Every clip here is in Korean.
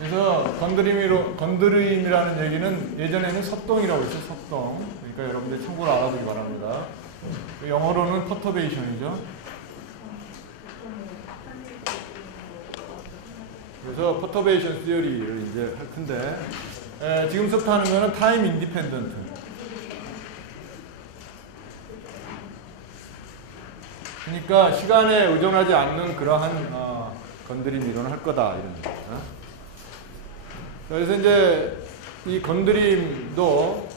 그래서 건드림이라는 얘기는 예전에는 섭동이라고 했어요. 섭동. 그러니까 여러분들 참고로 알아보기 바랍니다. 영어로는 퍼터베이션이죠. 그래서 퍼터베이션 시어리를 이제 할 텐데 지금부터 하는 거는 타임 인디펜던트. 그러니까 시간에 의존하지 않는 그러한 건드림이 일어날 거다 이런 거죠. 그래서 이제 이 건드림도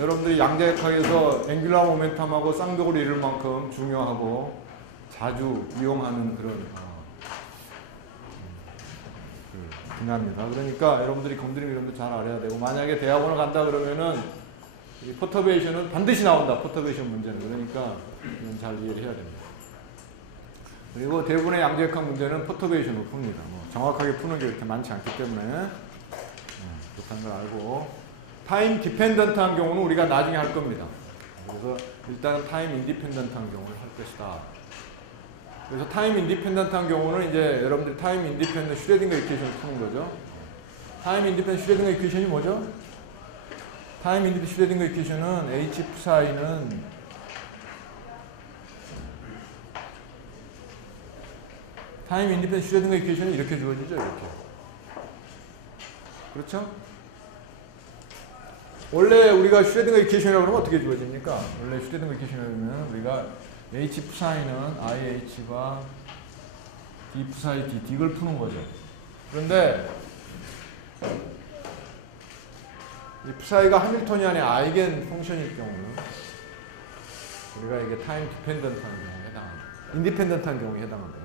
여러분들이 양자역학에서 앵귤러 모멘텀하고 쌍벽으로 이룰 만큼 중요하고 자주 이용하는 그런 분야입니다. 그러니까 여러분들이 건드림 이런 거 잘 알아야 되고, 만약에 대학원을 간다 그러면은 이 퍼터베이션은 반드시 나온다. 퍼터베이션 문제는. 그러니까 이건 잘 이해를 해야 됩니다. 그리고 대부분의 양자역학 문제는 퍼터베이션으로 풉니다. 뭐 정확하게 푸는 게 그렇게 많지 않기 때문에 그렇다는 걸 알고, 타임 디펜던트한 경우는 우리가 나중에 할 겁니다. 그래서 일단은 타임 인디펜던트한 경우를 할 것이다. 그래서 타임 인디펜던트한 경우는 이제 여러분들이 타임 인디펜던트 슈레딩거 이퀘이션을 푸는 거죠. 타임 인디펜던트 슈레딩거 이퀘이션이 뭐죠? 타임 인디펜던트 슈레딩거 이퀘이션은 H psi는 타임 인디펜던트 슈레딩거 이퀘이션이 이렇게 주어지죠. 이렇게. 그렇죠? 원래 우리가 슈레딩거 이퀘이션이라고 그러면 어떻게 주어집니까? 원래 슈레딩거 이퀘이션이라고 하면 우리가 H psi는 IH가 D psi D, D를 푸는 거죠. 그런데 이 psi가 하밀토니 안에 아이겐 펑션일 경우는 우리가 이게 타임 디펜던트한 경우에 해당합니다. 인디펜던트한 경우에 해당합니다.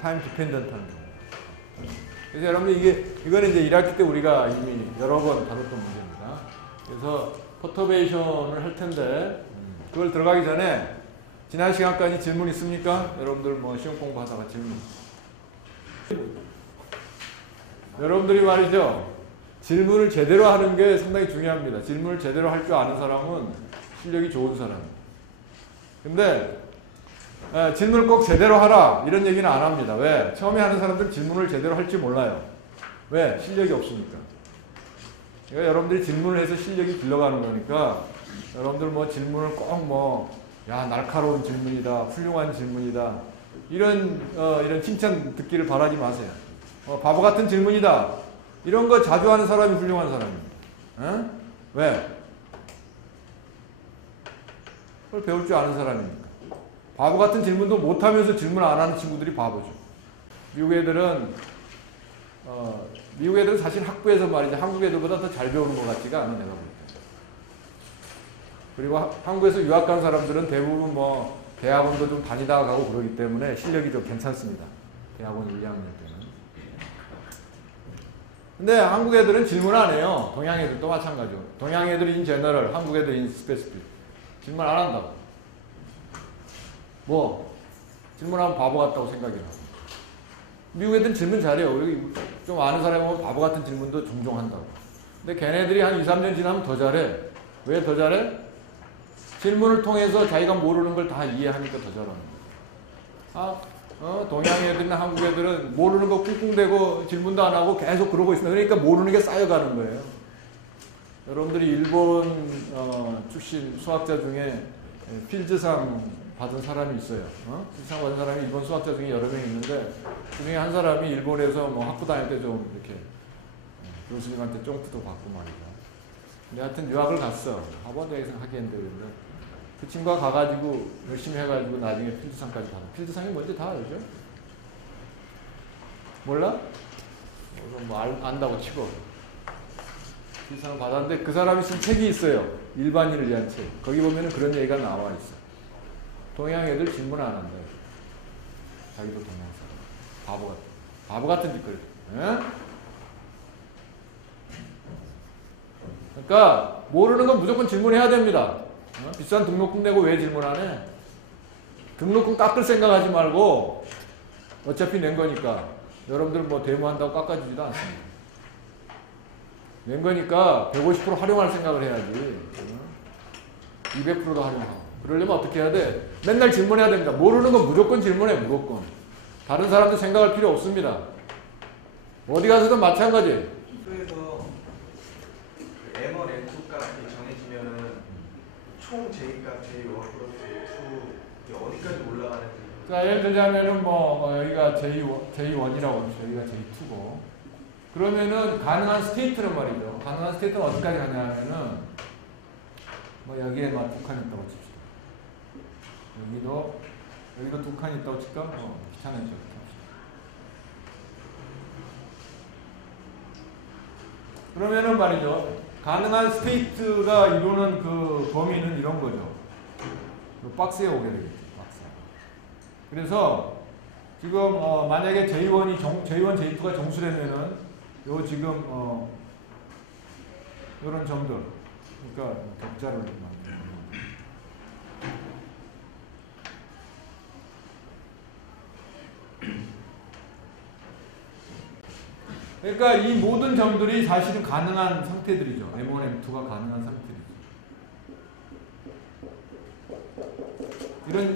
타임 디펜던트한 경우. 그래서 여러분들 이거는 이제 1학기 때 우리가 이미 여러 번 다뤘던 문제입니다. 그래서 퍼터베이션을 할 텐데 그걸 들어가기 전에 지난 시간까지 질문 있습니까? 여러분들 뭐 시험 공부하다가 질문. 여러분들이 말이죠. 질문을 제대로 하는 게 상당히 중요합니다. 질문을 제대로 할 줄 아는 사람은 실력이 좋은 사람입니다. 근데 질문을 꼭 제대로 하라 이런 얘기는 안 합니다. 왜? 처음에 하는 사람들은 질문을 제대로 할지 몰라요. 왜? 실력이 없으니까. 그러니까 여러분들이 질문을 해서 실력이 길러가는 거니까 여러분들 뭐 질문을 꼭 야, 날카로운 질문이다, 훌륭한 질문이다, 이런 칭찬 듣기를 바라지 마세요. 바보 같은 질문이다, 이런 거 자주 하는 사람이 훌륭한 사람입니다. 에? 왜? 그걸 배울 줄 아는 사람이니까. 바보 같은 질문도 못하면서 질문 안 하는 친구들이 바보죠. 미국 애들은 사실 학부에서 말이죠. 한국 애들보다 더 잘 배우는 것 같지가 않아, 내가 볼 때. 그리고 한국에서 유학 간 사람들은 대부분 대학원도 좀 다니다가 가고 그러기 때문에 실력이 좀 괜찮습니다. 대학원 1, 2학년 때는. 근데 한국 애들은 질문 안 해요. 동양 애들도 마찬가지고. 동양 애들이 인 제너럴, 한국 애들이 인 스페시픽. 질문 안 한다고. 질문하면 바보 같다고 생각이 나고. 미국 애들은 질문 잘해요. 여기 좀 아는 사람이 보면 바보 같은 질문도 종종 한다고. 근데 걔네들이 한 2, 3년 지나면 더 잘해. 왜 더 잘해? 질문을 통해서 자기가 모르는 걸 다 이해하니까 더 잘하는 거예요. 동양 애들이나 한국 애들은 모르는 거 꿍꿍대고 질문도 안 하고 계속 그러고 있습니다. 그러니까 모르는 게 쌓여가는 거예요. 여러분들이 일본 출신 수학자 중에 필즈상 받은 사람이 있어요. 필즈상 받은 사람이 일본 수학자 중에 여러 명 있는데 그 중에 한 사람이 일본에서 학부 다닐 때 좀 이렇게 교수님한테 쫑프도 받고 말이죠. 근데 하여튼 유학을 갔어. 하버드에서 하겠는데 그런데 그 친구가 가가지고 열심히 해가지고 나중에 필드상까지 받아. 필드상이 뭔지 다 알죠? 몰라? 안다고 치고. 필드상을 받았는데 그 사람이 쓴 책이 있어요. 일반인을 위한 책. 거기 보면은 그런 얘기가 나와 있어. 동양 애들 질문 안 한다. 자기도 동양 사람. 바보 같은 짓거리. 그러니까 모르는 건 무조건 질문해야 됩니다. 비싼 등록금 내고 왜 질문 안 해? 등록금 깎을 생각하지 말고 어차피 낸 거니까. 여러분들 데모한다고 깎아주지도 않습니다. 낸 거니까 150% 활용할 생각을 해야지. 200%도 활용하고. 그러려면 어떻게 해야 돼? 맨날 질문해야 됩니다. 모르는 건 무조건 질문해. 무조건. 다른 사람들 생각할 필요 없습니다. 어디 가서든 마찬가지. 그래서 그 M1, M2 값이 정해지면은 총 J값, J1 플러스 J2 이게 어디까지 올라가는지. 자, 예를 들자면은 여기가 J1이라고 합시다. 여기가 J2고. 그러면은 가능한 스테이트란 말이죠. 가능한 스테이트는 어디까지 가냐면은 여기에 두 칸 있다고 칩시다. 여기도 두 칸 있다고 칠까? 귀찮아져. 그러면은 말이죠. 가능한 스테이트가 이루는 그 범위는 이런 거죠. 박스에 오게 되겠죠. 박스. 그래서 지금 만약에 J1, J2가 정수라면은 요 지금 이런 점들, 그러니까 격자를 만들어요. 그러니까 이 모든 점들이 사실은 가능한 상태들이죠. M1, M2가 가능한 상태들이죠.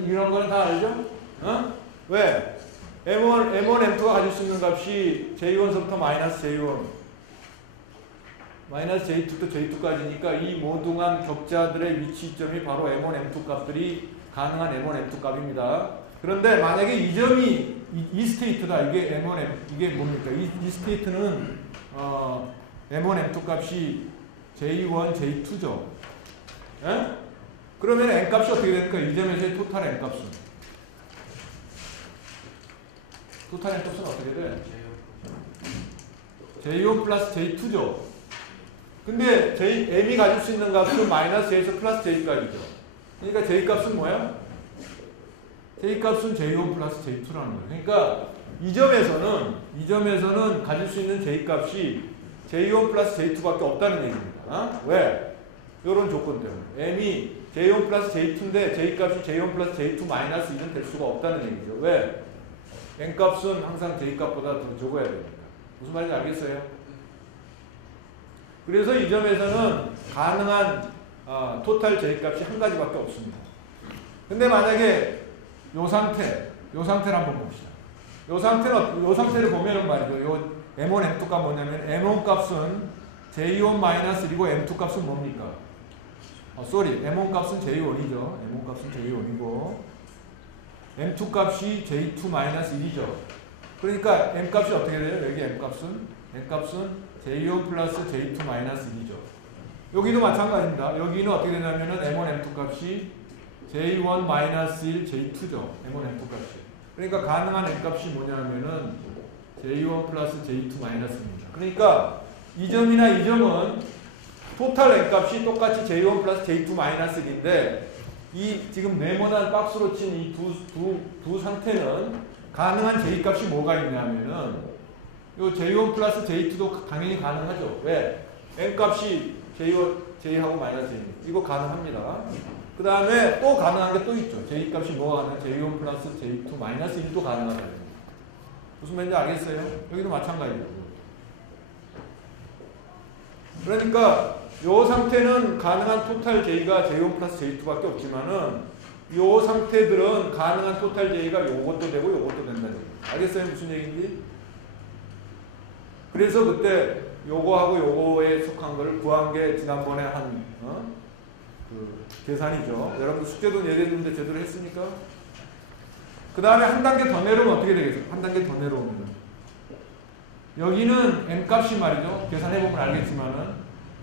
이런 거는 다 알죠? 왜? M1, M2가 가질 수 있는 값이 J1서부터 마이너스 J1, 마이너스 J2또 J2까지니까 이 모든 격자들의 위치점이 바로 M1, M2 값들이 가능한 M1, M2 값입니다. 그런데 만약에 이 점이 이 스테이트다. 이게 M1, 이게 뭡니까? 이 스테이트는 M1, M2 값이 J1, J2죠. 예? 그러면 M 값이 어떻게 됩니까? 이 점에서의 토탈 M 값은. 토탈 M 값은 어떻게 돼? J1 플러스 J2죠. 근데 M이 가질 수 있는 값은 마이너스 J에서 플러스 J까지죠. 그러니까 J 값은 뭐야? J 값은 J1 플러스 J2라는 거예요. 그러니까 이 점에서는 가질 수 있는 J 값이 J1 플러스 J2밖에 없다는 얘기입니다. 왜? 이런 조건 때문에. M이 J1 플러스 J2인데 J 값이 J1 플러스 J2 마이너스 2는 될 수가 없다는 얘기죠. 왜? M 값은 항상 J 값보다 더 적어야 되니까. 무슨 말인지 알겠어요? 그래서 이 점에서는 가능한 토탈 J 값이 한 가지밖에 없습니다. 근데 만약에 요 상태를 한번 봅시다. 요 상태를 보면은 말이죠. 요 M1, M2가 뭐냐면 M1 값은 J1 마이너스 1이고 M2 값은 뭡니까? M1 값은 J1이죠. M1 값은 J1이고 M2 값이 J2 마이너스 1이죠. 그러니까 M 값이 어떻게 돼요? 여기 M 값은 J1 플러스 J2 마이너스 1이죠. 여기도 마찬가지입니다. 여기는 어떻게 되냐면은 M1, M2 값이 J1 마이너스 1, J2죠. M1, M2 값이. 그러니까 가능한 M 값이 뭐냐면은 J1 플러스 J2 마이너스입니다. 그러니까 이 점이나 이 점은 토탈 M 값이 똑같이 J1 플러스 J2 마이너스 1인데 이 지금 네모난 박스로 친 이 두 상태는 가능한 J 값이 뭐가 있냐면은 요 J1 플러스 J2도 당연히 가능하죠. 왜? M 값이 J하고 마이너스 1. 이거 가능합니다. 그 다음에 또 가능한 게 또 있죠. J 값이 뭐가 가능한 J1 플러스 J2 마이너스 1도 가능하다. 무슨 말인지 알겠어요? 여기도 마찬가지예요. 그러니까 이 상태는 가능한 토탈 J가 J1 플러스 J2밖에 없지만은 이 상태들은 가능한 토탈 J가 요것도 되고 요것도 된다는 얘기예요. 알겠어요? 무슨 얘기인지? 그래서 그때 요거하고 요거에 속한 거를 구한 게 지난번에 한 그 계산이죠. 여러분들 숙제도 내렸는데 제대로 했습니까? 그 다음에 한 단계 더 내려오면 어떻게 되겠어요? 한 단계 더 내려오면 여기는 M 값이 말이죠. 계산해보면 알겠지만은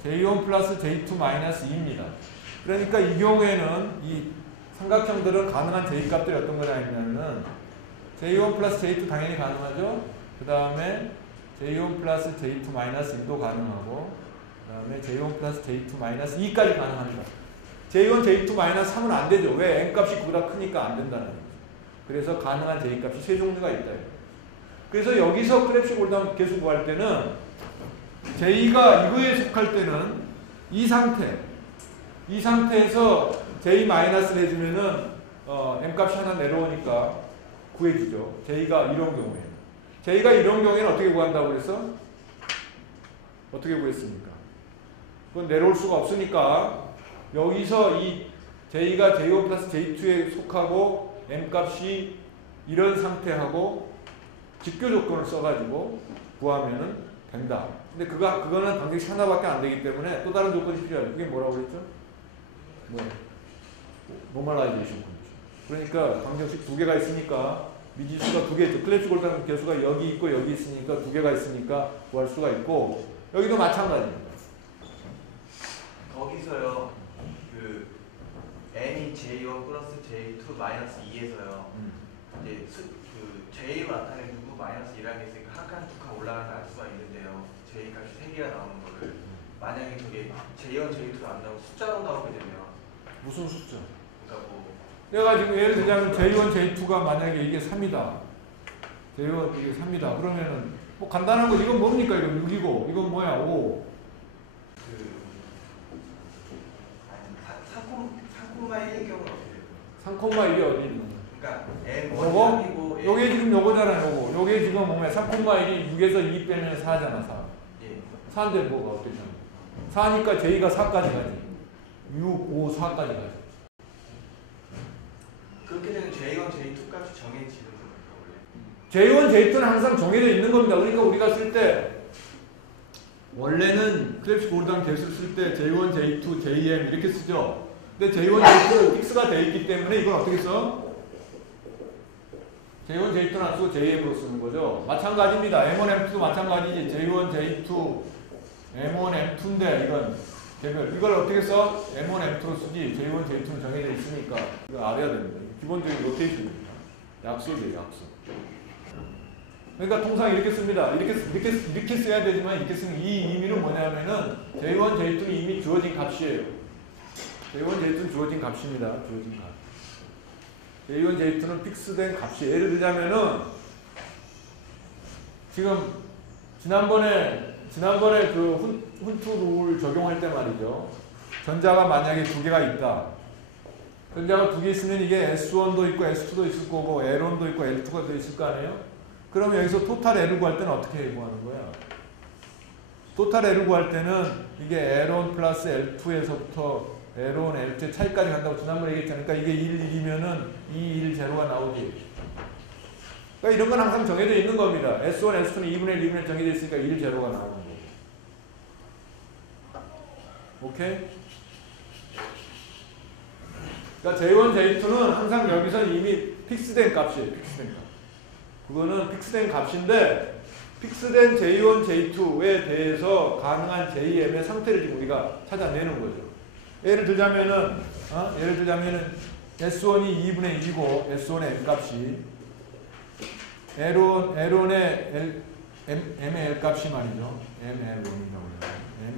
J1 플러스 J2 마이너스 2입니다. 그러니까 이 경우에는 이 삼각형들은 가능한 J 값들이 어떤 거냐 했냐면은 J1 플러스 J2 당연히 가능하죠. 그 다음에 J1 플러스 J2 마이너스 1도 가능하고 그 다음에 J1 플러스 J2 마이너스 2까지 가능합니다. J1, J2 마이너스 3은 안 되죠. 왜? M 값이 그보다 크니까 안 된다는 거죠. 그래서 가능한 J 값이 세 종류가 있다. 그래서 여기서 클랩식 올다운 계수 구할 때는 J가 이거에 속할 때는 이 상태에서 J 마이너스 내주면은 M 값이 하나 내려오니까 구해주죠. J가 이런 경우에. J가 이런 경우에는 어떻게 구한다고 그랬어? 어떻게 구했습니까? 그건 내려올 수가 없으니까 여기서 이 J가 J1 플러스 J2에 속하고 M 값이 이런 상태하고 직교 조건을 써가지고 구하면은 된다. 근데 그거는 방정식 하나밖에 안 되기 때문에 또 다른 조건이 필요해요. 그게 뭐라고 그랬죠? 노멀라이제이션 컨디션. 그러니까 방정식 두 개가 있으니까 미지수가 두 개 있죠. 클랩시 골단 개수가 여기 있고 여기 있으니까 두 개가 있으니까 구할 수가 있고 여기도 마찬가지입니다. 거기서요 그 n이 j1 플러스 j2 마이너스 2에서요 이제 그 j로 나타내는 누구 마이너스 1이라는 게 있으니까 한 칸, 두 칸 올라가는 알 수가 있는데요. j 값이 3개가 나오는 거를 만약에 그게 j1, j2로 안 나오고 숫자로 나오게 되면 무슨 숫자? 그러니까 뭐 내가 지금 예를 들자면 J1, J2가 만약에 이게 3이다. J1 이게 3이다. 그러면은 뭐 간단한 거 이건 뭡니까? 이건 6이고 이건 뭐야? 5. 그 3,1인 경우는 어떻게 돼요? 3,1이 어디 있는 거야? 그러니까 n 요거? 원이고 요게 지금 요거잖아요. 요게 지금 뭐냐? 3,1이 6에서 2 빼면 4잖아. 4. 예. 4인데 뭐가 어떻게 되냐? 4니까 J가 4까지 가지. 6, 5, 4까지 가지. 그렇게 되면 J1, J2 값이 정해지는 겁니까 원래? J1, J2는 항상 정해져 있는 겁니다. 그러니까 우리가 쓸 때 원래는 클랩시 고르단 개수를 쓸 때 J1, J2, JM 이렇게 쓰죠. 근데 J1, J2는 픽스가 되어 있기 때문에 이걸 어떻게 써? J1, J2는 안 쓰고 JM으로 쓰는 거죠. 마찬가지입니다. M1, M2도 마찬가지지. J1, J2, M1, M2인데 이건 개별. 이걸 어떻게 써? M1, M2로 쓰지. J1, J2는 정해져 있으니까 이거 알아야 됩니다. 기본적인 로테이션입니다. 약속이에요, 약속. 그러니까 통상 이렇게 씁니다. 이렇게 써야 되지만 이렇게 쓰는 이 의미는 뭐냐면은 J1, J2는 이미 주어진 값이에요. J1, J2는 주어진 값입니다. 주어진 값. J1, J2는 픽스된 값이 예를 들자면은 지금 지난번에 그 훈투 룰 적용할 때 말이죠. 전자가 만약에 두 개가 있다. 전자가 두 개 있으면 이게 S1도 있고 S2도 있을 거고 L1도 있고 L2가 더 있을 거 아니에요? 그러면 여기서 토탈 L을 구할 때는 어떻게 구하는 거야? 토탈 L을 구할 때는 이게 L1 플러스 L2에서부터 L1, L2의 차이까지 간다고 지난번에 얘기했잖아요. 그러니까 이게 1, 1이면은 2, 1, 제로가 나오지. 그러니까 이런 건 항상 정해져 있는 겁니다. S1, S2는 2분의 1, 2분의 1 정해져 있으니까 1, 제로가 나오는 거고. 오케이? 그러니까 J1, J2는 항상 여기서 이미 픽스된 값이에요. 픽스된 값. 그거는 픽스된 값인데 픽스된 J1, J2에 대해서 가능한 JM의 상태를 지금 우리가 찾아내는 거죠. 예를 들자면은 S1이 2분의 1이고 S1의 M 값이 L1의 M의 L 값이 말이죠. ML1이라고 해요.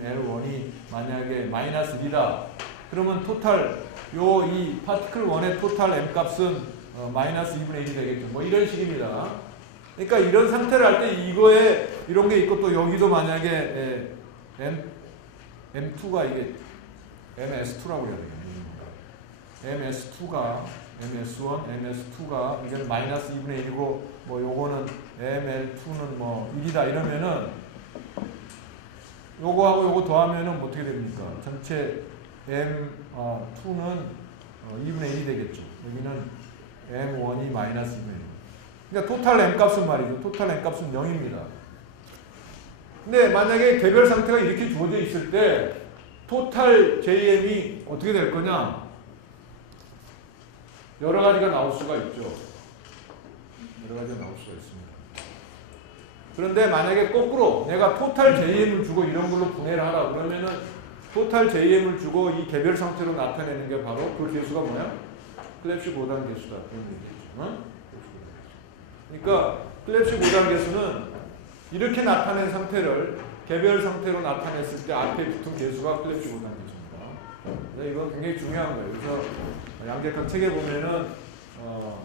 ML1이 만약에 마이너스 1이다. 그러면 토탈 이 파티클 1의 토탈 M 값은 마이너스 2분의 1이 되겠죠. 뭐 이런 식입니다. 그러니까 이런 상태를 할 때 이거에 이런 게 있고 또 여기도 만약에 M2가 이게 MS2라고 해야 되겠네. MS2가 MS1, MS2가 이게 마이너스 2분의 1이고 뭐 요거는 ML2는 뭐 1이다 이러면은 요거하고 요거 더하면은 어떻게 됩니까? 전체 M2는 2분의 1이 되겠죠. 여기는 M1이 마이너스 2분의 1. 그러니까 토탈 M 값은 말이죠. 토탈 M 값은 0입니다. 근데 만약에 개별 상태가 이렇게 주어져 있을 때 토탈 JM이 어떻게 될 거냐? 여러 가지가 나올 수가 있죠. 여러 가지가 나올 수가 있습니다. 그런데 만약에 거꾸로 내가 토탈 JM을 주고 이런 걸로 분해를 하라 그러면은 토탈 JM을 주고 이 개별 상태로 나타내는 게 바로 그 개수가 뭐야? 클랩시 고단 개수다. 그러니까 클랩시 고단 개수는 이렇게 나타낸 상태를 개별 상태로 나타냈을 때 앞에 붙은 개수가 클랩시 고단 개수입니다. 이건 굉장히 중요한 거예요. 그래서 양재학 책에 보면은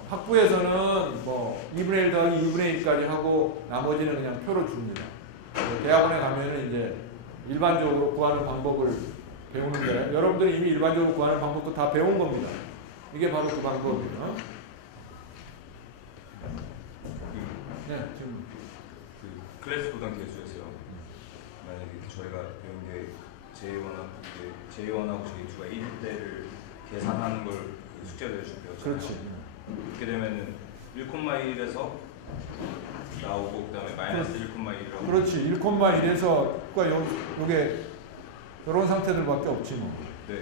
학부에서는 뭐 2분의 1 더하기 2분의 1까지 하고 나머지는 그냥 표로 줍니다. 대학원에 가면은 이제 일반적으로 구하는 방법을 배우는데 여러분들이 이미 일반적으로 구하는 방법도 다 배운 겁니다. 이게 바로 그 방법이에요. 네, 지금 그 클래스 고단 개수에서요. 만약에 저희가 배운 게 J1하고 J2가 1대를 계산하는 걸 숙제로 해주고요. 그렇지. 그렇게 되면은 1,1에서 나오고 그다음에 마이너스 1,1이라고. 그렇지. 1,1에서 그러니까 요게 이런 상태들밖에 없지 뭐. 네.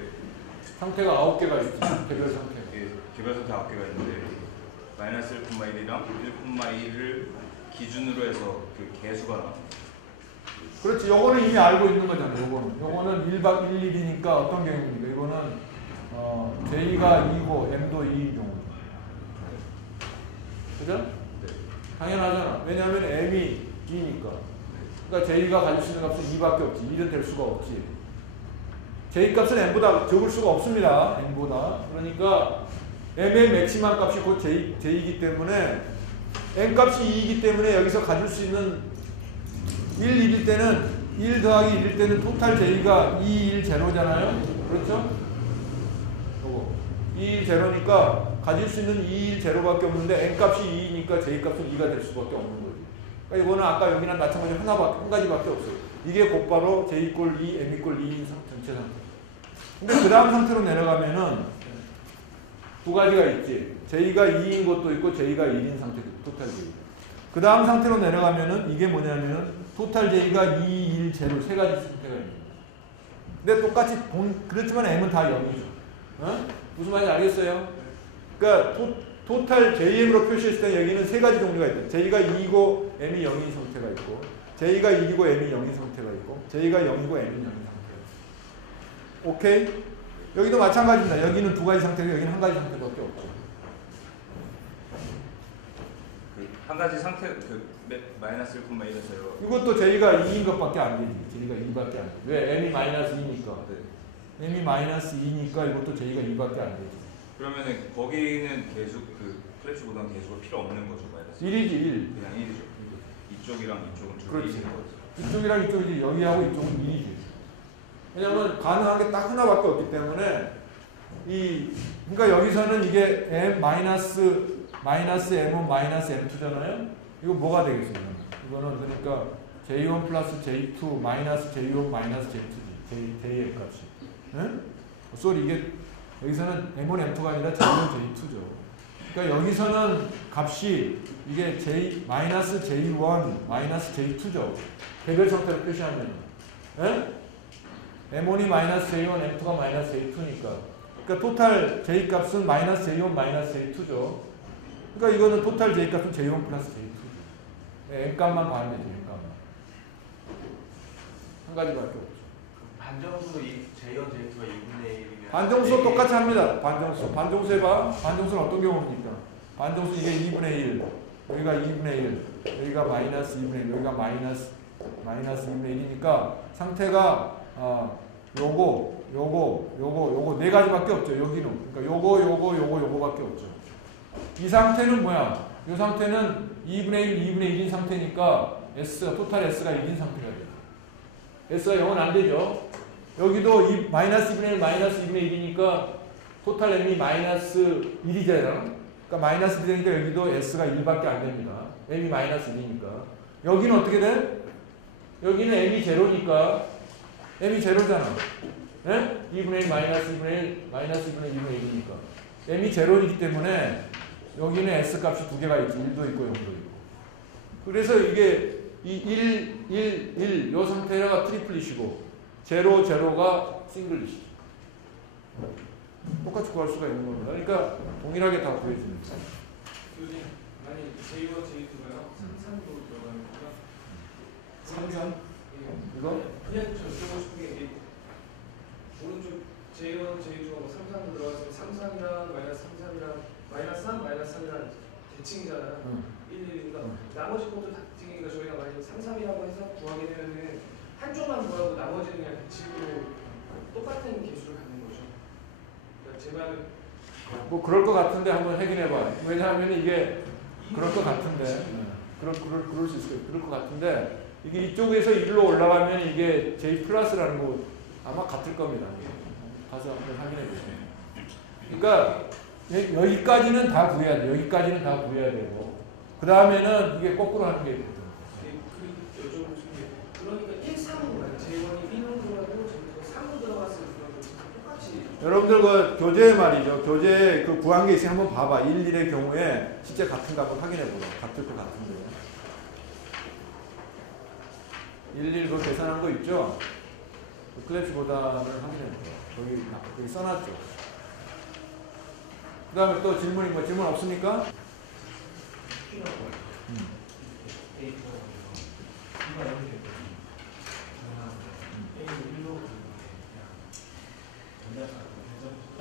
상태가 9개가 있지. 개별 상태. 이게 개별 상태 9개가 있는데 마이너스 1,1이랑 1,1을 기준으로 해서 그 개수가 나와. 그렇지. 요거는 이미 알고 있는 거잖아. 요거는 1박 1, 2니까 어떤 경우입니까? 이거는 J가 2고 M도 2인 경우죠. 그죠? 네. 당연하잖아. 왜냐하면 M이 2니까. 그러니까 J가 가질 수 있는 값은 2밖에 없지. 1은 될 수가 없지. J 값은 M보다 적을 수가 없습니다. M보다. 그러니까 M의 맥시멈 값이 곧 J이기 때문에 M 값이 2이기 때문에 여기서 가질 수 있는 1, 1일 때는 1 더하기 1일 때는 토탈 J가 2, 1, 0잖아요. 그렇죠? 요거 2, 1, 0니까 가질 수 있는 2, 1, 0밖에 없는데 M 값이 2니까 J 값은 2가 될 수밖에 없는 거지. 그러니까 이거는 아까 여기랑 마찬가지로 한 가지밖에 없어요. 이게 곧바로 J 이퀄 2, M 이퀄 2인 전체 상태. 근데 그 다음 상태로 내려가면은 두 가지가 있지. J가 2인 것도 있고 J가 1인 상태도 있고 토탈 J. 그 다음 상태로 내려가면은 이게 뭐냐면은 토탈 J가 2, 1, 0 세 가지 상태가 있는 거예요. 근데 똑같이 그렇지만 M은 다 0이죠. 어? 무슨 말인지 알겠어요? 그러니까 토탈 JM으로 표시했을 때 여기는 세 가지 종류가 있다. J가 2이고 M이 0인 상태가 있고 J가 1이고 M이 0인 상태가 있고 J가 0이고 M이 0인 상태가 있고. 오케이? 여기도 마찬가지입니다. 여기는 두 가지 상태고 여기는 한 가지 상태밖에 없죠. 한 가지 상태 마이너스 1,1에서요. 이것도 J가 2인 것밖에 안 되지. J가 2밖에 안 돼. 왜? M이 마이너스 2니까. 네. M이 마이너스 2니까 이것도 J가 2밖에 안 되지. 그러면은 거기는 계속 그 클래식 보단 계수가 필요 없는 거죠, 마이너스. 1이지 1. 그냥 1이죠. 이쪽이랑 이쪽은 좀 그렇지. 1인 거죠. 이쪽이랑 이쪽이지. 여기하고 이쪽은 1이지. 왜냐면 가능한 게 딱 하나밖에 없기 때문에 그러니까 여기서는 이게 M 마이너스 M1 마이너스 M2잖아요. 이거 뭐가 되겠어요? 이거는 그러니까 J1 플러스 J2 마이너스 J1 마이너스 J2지. J의 값이. 응? 쏘리 이게 여기서는 M1 M2가 아니라 J1 J2죠. 그러니까 여기서는 값이 이게 마이너스 J1 마이너스 J2죠. 개별 상태로 표시하면. 응? M1이 마이너스 J1, M2가 마이너스 J2니까. 그러니까 토탈 J 값은 마이너스 J1 마이너스 J2죠. 그러니까 이거는 토탈 J 값은 J1 플러스 J2죠. M 값만 봐야 되죠. M 값만. 한 가지밖에 없죠. 반정수도 J1, J2가 2분의 1이면 반정수 똑같이 합니다. 반정수 해봐. 반정수는 어떤 경우입니까? 반정수 이게 2분의 1. 여기가 2분의 1. 여기가 마이너스 2분의 1. 여기가 마이너스 2분의 1이니까 상태가 요거 네 가지밖에 없죠. 여기는. 그러니까 요거밖에 없죠. 이 상태는 뭐야? 이 상태는 2분의 1, 2분의 1인 상태니까 토탈 S가 1인 상태가 돼요. S가 0은 안 되죠. 여기도 마이너스 2분의 1, 마이너스 2분의 1이니까 토탈 M이 마이너스 1이잖아요. 그러니까 마이너스 1이니까 여기도 S가 1밖에 안 됩니다. M이 마이너스 1이니까. 여기는 어떻게 돼? 여기는 M이 0니까 M이 0잖아. 네? 2분의 1 마이너스 2분의 1 마이너스 2분의 2분의 1이니까 M이 0이기 때문에 여기는 S 값이 두 개가 있지. 1도 있고 0도 있고. 그래서 이게 이 1 요 상태가 트리플릿이고 0, 0가 싱글릿이죠. 똑같이 구할 수가 있는 겁니다. 그러니까 동일하게 다 구해집니다. 교수님, 아니 J1, J2가요? 상상으로 들어가는 거가 상상? 이거? 그냥 저 여쭤보고 싶은 게 오른쪽 J1, J2가 뭐 3상으로 들어가서 3상이랑 마이너스 3이랑 마이너스 3, 마이너스 3이랑 대칭이잖아요. 1, 1이니까 나머지 것도 대칭이니까 저희가 만약에 3,3이라고 해서 구하게 되면은 한쪽만 구하고 나머지는 그냥 대칭으로 똑같은 개수를 갖는 거죠. 그러니까 제 말은 뭐 그럴 것 같은데 한번 확인해봐. 왜냐하면 이게 그럴 것 같은데 그럴 수 있어요. 그럴 것 같은데 이게 이쪽에서 1로 올라가면 이게 J 플러스라는 거 아마 같을 겁니다. 가서 한번 확인해 보세요. 그러니까 여기까지는 다 구해야 돼. 여기까지는 다 구해야 되고 그 다음에는 이게 거꾸로 하는 게 있거든. 여쭤보고 싶은 게 그러니까 1, 3은 J1이 1로 들어가고 J2가 3로 들어갔을 때 똑같이 여러분들 그 교재 말이죠. 교재 그 구한 게 있으면 한번 봐봐. 1, 1의 경우에 실제 같은가 한번 확인해 보라. 같을 것 같은데. 11 그거 계산한 거 있죠? 그 클래스 보단을 하면 거기 써놨죠. 그 다음에 또 질문이 뭐 질문 없습니까?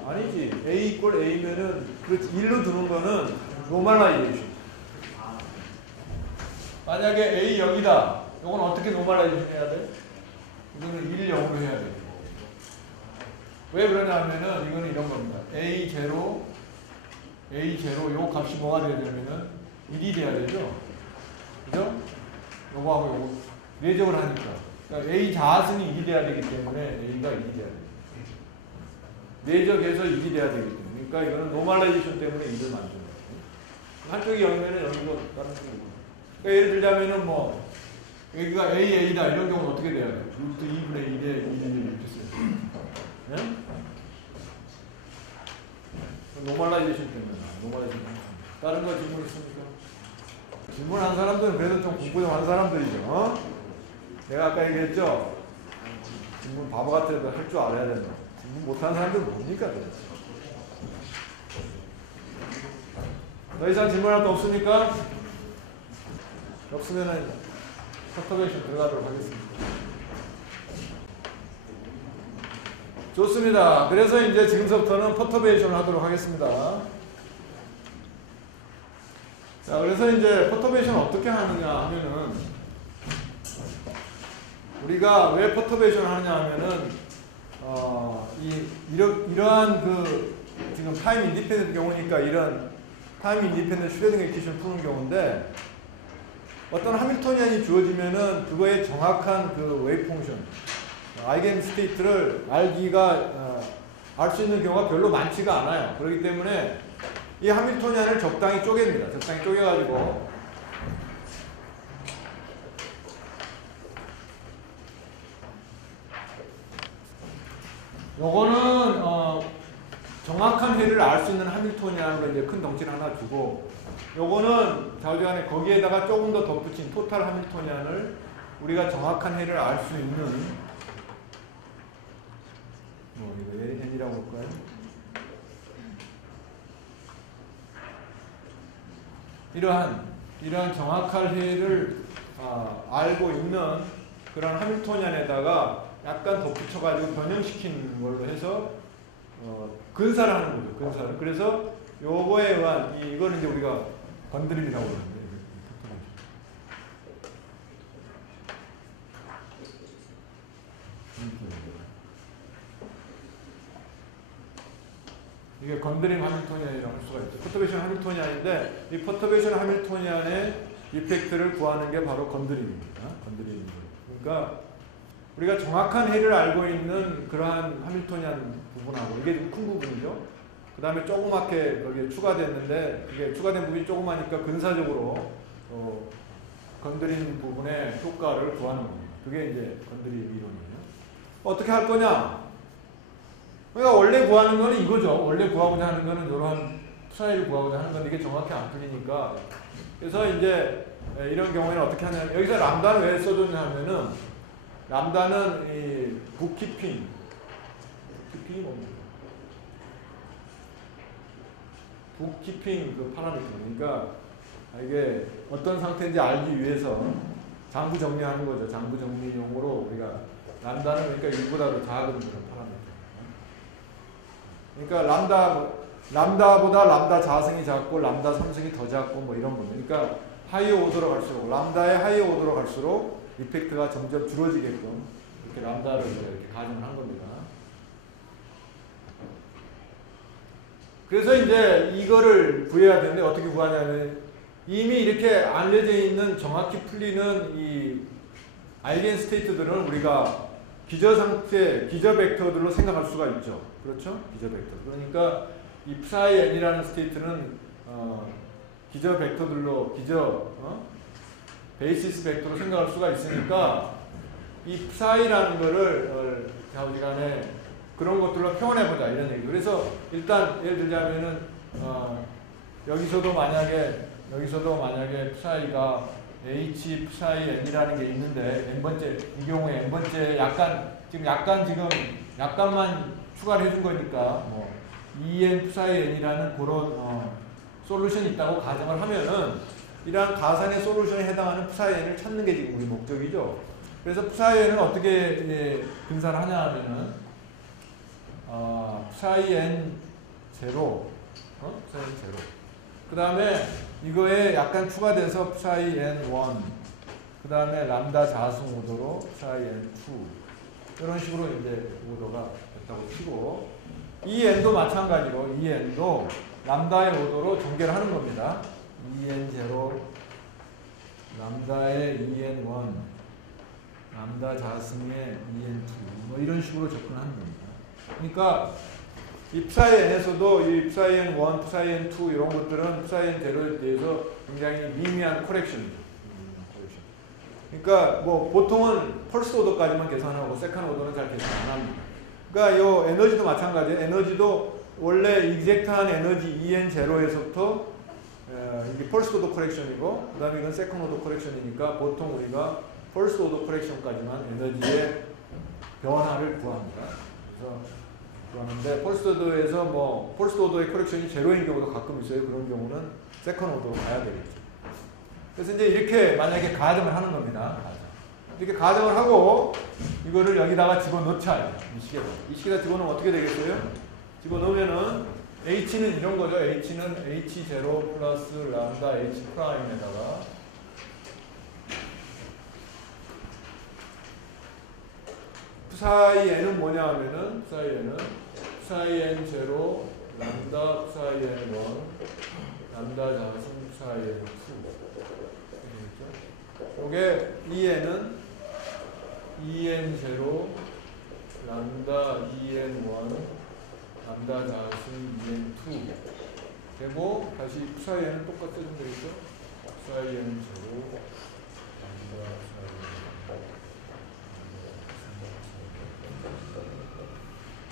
아니지. A 이꼴 A면은 그렇지. 1로 두는 거는 노멀라이제이션. 만약에 A 0이다. 이건 어떻게 노멀라이제이션 해야 돼? 이거는 1, 0으로 해야 돼. 왜 그러냐면은 이거는 이런 겁니다. A0 요 값이 뭐가 돼야 되냐면은 1이 돼야 되죠. 그죠? 요거하고 요거 내적을 하니까. 그러니까 A 자승이 1이 돼야 되기 때문에 A가 1이 돼야 돼. 내적에서 1이 돼야 되기 때문에. 그러니까 이거는 노멀라이제이션 때문에 1을 만드는 거예요. 한쪽이 0이면은 여기도 다른 쪽이 0. 그러니까 예를 들자면은 뭐 여기가 A다 이런 경우는 어떻게 돼야 돼? 루트 2분의 1에 1을 이렇게 써요. 네? 노멀라이제이션 때문에 노멀라이제이션. 다른 거 질문 있습니까? 질문한 사람들은 그래도 좀 공부 좀 한 사람들이죠. 어? 내가 아까 얘기했죠? 질문 바보 같아도 할 줄 알아야 된다. 질문 못하는 사람들은 뭡니까 도대체? 더 이상 질문할 거 없습니까? 없으면은 퍼터베이션 들어가도록 하겠습니다. 좋습니다. 그래서 이제 지금서부터는 퍼터베이션을 하도록 하겠습니다. 자, 그래서 이제 퍼터베이션을 어떻게 하느냐 하면은 우리가 왜 퍼터베이션을 하느냐 하면은 이러한 그 지금 타임 인디펜던트 경우니까 이런 타임 인디펜던트 슈레딩거 이퀘이션을 푸는 경우인데 어떤 하밀토니안이 주어지면은 그거에 정확한 그 웨이브 펑션 아이겐 스테이트를 알기가 알 수 있는 경우가 별로 많지가 않아요. 그렇기 때문에 이 하밀토니안을 적당히 쪼갭니다. 적당히 쪼개가지고 요거는 정확한 해를 알 수 있는 하밀토니안으로 이제 큰 덩치를 하나 주고 요거는 좌우지간에 거기에다가 조금 더 덧붙인 토탈 하밀토니안을 우리가 정확한 해를 알 수 있는 이거 n이라고 볼까요? 이러한 정확한 해를 알고 있는 그런 하밀토니안에다가 약간 덧붙여가지고 변형시키는 걸로 해서 근사를 하는 거죠. 근사를. 그래서 요거에 의한 이거는 이제 우리가 건드림이라고 그러는데 이게 건드림 하밀토니안이라고 할 수가 있죠. 퍼터베이션 하밀토니안인데 이 퍼터베이션 하밀토니안의 이펙트를 구하는 게 바로 건드림입니다. 건드림입니다. 그러니까 우리가 정확한 해를 알고 있는 그러한 하밀토니안 부분하고 이게 좀 큰 부분이죠. 그 다음에 조그맣게 거기에 추가됐는데 이게 추가된 부분이 조그마니까 근사적으로 건드린 부분의 효과를 구하는 겁니다. 그게 이제 건드림 이론이에요. 어떻게 할 거냐? 우리가 원래 구하는 거는 이거죠. 원래 구하고자 하는 거는 이런 프사이를 구하고자 하는 건데 이게 정확히 안 풀리니까. 그래서 이제 이런 경우에는 어떻게 하냐면 여기서 람다는 왜 써줬냐 하면은 람다는 이 북키핑이 뭡니까? 북키핑 그 파라미터. 그러니까 이게 어떤 상태인지 알기 위해서 장부 정리하는 거죠. 장부 정리용으로 우리가 람다는 그러니까 1보다도 작은 그런 파라미터. 그러니까 람다보다 람다 자승이 작고 람다 3승이 더 작고 뭐 이런 겁니다. 그러니까 하이어 오더로 갈수록 람다의 하이어 오더로 갈수록 이펙트가 점점 줄어지게끔 이렇게 람다를 이렇게 가정을 한 겁니다. 그래서 이제 이거를 구해야 되는데 어떻게 구하냐면 이미 이렇게 알려져 있는 정확히 풀리는 이 아이겐 스테이트들은 우리가 기저 상태, 기저 벡터들로 생각할 수가 있죠. 그렇죠? 기저 벡터. 그러니까 이 psi n이라는 스테이트는 기저 벡터들로 베이시스 벡터로 생각할 수가 있으니까 이 psi라는 거를 좌우지간에 그런 것들로 표현해보자 이런 얘기죠. 그래서 일단 예를 들자면은 여기서도 만약에 psi가 h psi n이라는 게 있는데 n번째 이 경우에 n번째 약간만 추가를 해준 거니까 뭐 en psi n이라는 그런 솔루션이 있다고 가정을 하면은 이러한 가상의 솔루션에 해당하는 psi n을 찾는 게 지금 우리 목적이죠. 그래서 psi n은 어떻게 분산을 하냐 하면은 psi n 제로 psi n 제로 그 다음에 이거에 약간 추가돼서 psi n 1 그 다음에 람다 자승 오도로 psi n 2 이런 식으로 이제 오도가 됐다고 치고 이 n도 마찬가지로 이 n도 람다의 오도로 전개를 하는 겁니다. 2n0 람다의 2n1 람다 자승의 2n2 뭐 이런 식으로 접근하는 겁니다. 그러니까 이 psi n에서도 이 psi n1, psi n2 이런 것들은 psi n0에 대해서 굉장히 미미한 코렉션이죠. 그러니까 뭐 보통은 펄스 오더까지만 계산하고 세컨 오더는 잘 계산 안 합니다. 그러니까 이 에너지도 마찬가지예요. 에너지도 원래 익젝트한 에너지 EN0에서부터 이게 펄스 오더 코렉션이고 그 다음에 이건 세컨 오더 코렉션이니까 보통 우리가 펄스 오더 코렉션까지만 에너지의 변화를 구합니다. 그래서 구하는데 펄스 오더에서 뭐 펄스 오더의 코렉션이 제로인 경우도 가끔 있어요. 그런 경우는 세컨 오더로 가야 되겠죠. 그래서 이제 이렇게 만약에 가정을 하는 겁니다. 이렇게 가정을 하고 이거를 여기다가 집어넣자. 이 식에다 집어넣으면 어떻게 되겠어요? 집어넣으면은 H는 이런 거죠. H는 H0 플러스 람다 H 프라임에다가 psi n은 뭐냐 하면은 psi n0 람다 psi n1 람다 자승 psi n2 요게 EN은 EN0 람다 EN1 람다 자승 EN2 되고 다시 psi n은 똑같이 해주면 되겠죠? psi n0 람다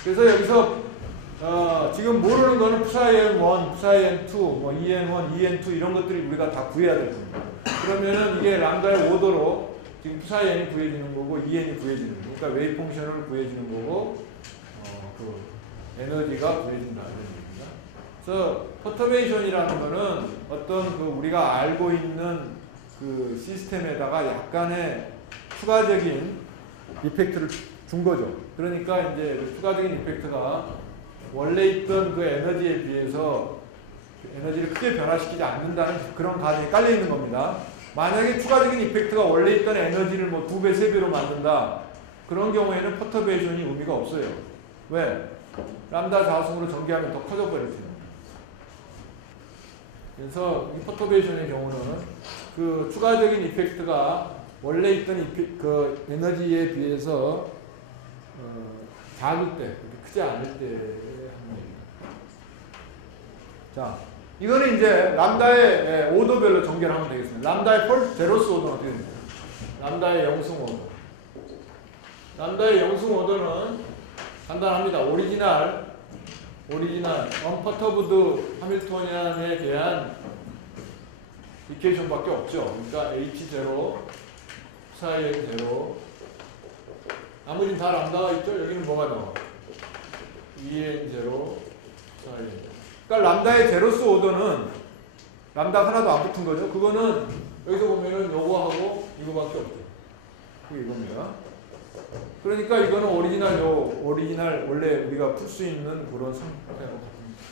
그래서 여기서 지금 모르는 거는 psi n1, psi n2, 뭐 en1, en2 이런 것들이 우리가 다 구해야 될 겁니다. 그러면은 이게 람다의 오더로 지금 psi n이 구해지는 거고 en이 구해지는 거고 그러니까 웨이브 펑션을 구해지는 거고 그 에너지가 구해진다 이런 얘기입니다. 그래서 퍼터베이션이라는 거는 어떤 그 우리가 알고 있는 그 시스템에다가 약간의 추가적인 이펙트를 준 거죠. 그러니까 이제 그 추가적인 이펙트가 원래 있던 그 에너지에 비해서 에너지를 크게 변화시키지 않는다는 그런 가정이 깔려 있는 겁니다. 만약에 추가적인 이펙트가 원래 있던 에너지를 뭐 2배, 3배로 만든다. 그런 경우에는 퍼터베이션이 의미가 없어요. 왜? 람다 자승으로 전개하면 더 커져버릴 테니까. 그래서 이 퍼터베이션의 경우는 그 추가적인 이펙트가 원래 있던 그 에너지에 비해서 작을 때, 그렇게 크지 않을 때 하는 얘기입니다. 자, 이거는 이제 람다의 오더별로 전개를 하면 되겠습니다. 람다의 제로스 오더는 어떻게 됩니까? 람다의 영승 오더. 람다의 영승 오더는 간단합니다. 오리지널 언퍼터브드 하밀토니안에 대한 이퀘이션밖에 없죠. 그러니까 H0, psi n0 나머지는 다 람다가 있죠? 여기는 뭐가 나와? EN0, psi n. 그러니까 람다의 제로스 오더는 람다가 하나도 안 붙은 거죠. 그거는 여기서 보면은 요거하고 이거밖에 없죠. 그게 이겁니다. 그러니까 이거는 오리지널 원래 우리가 풀 수 있는 그런 상태로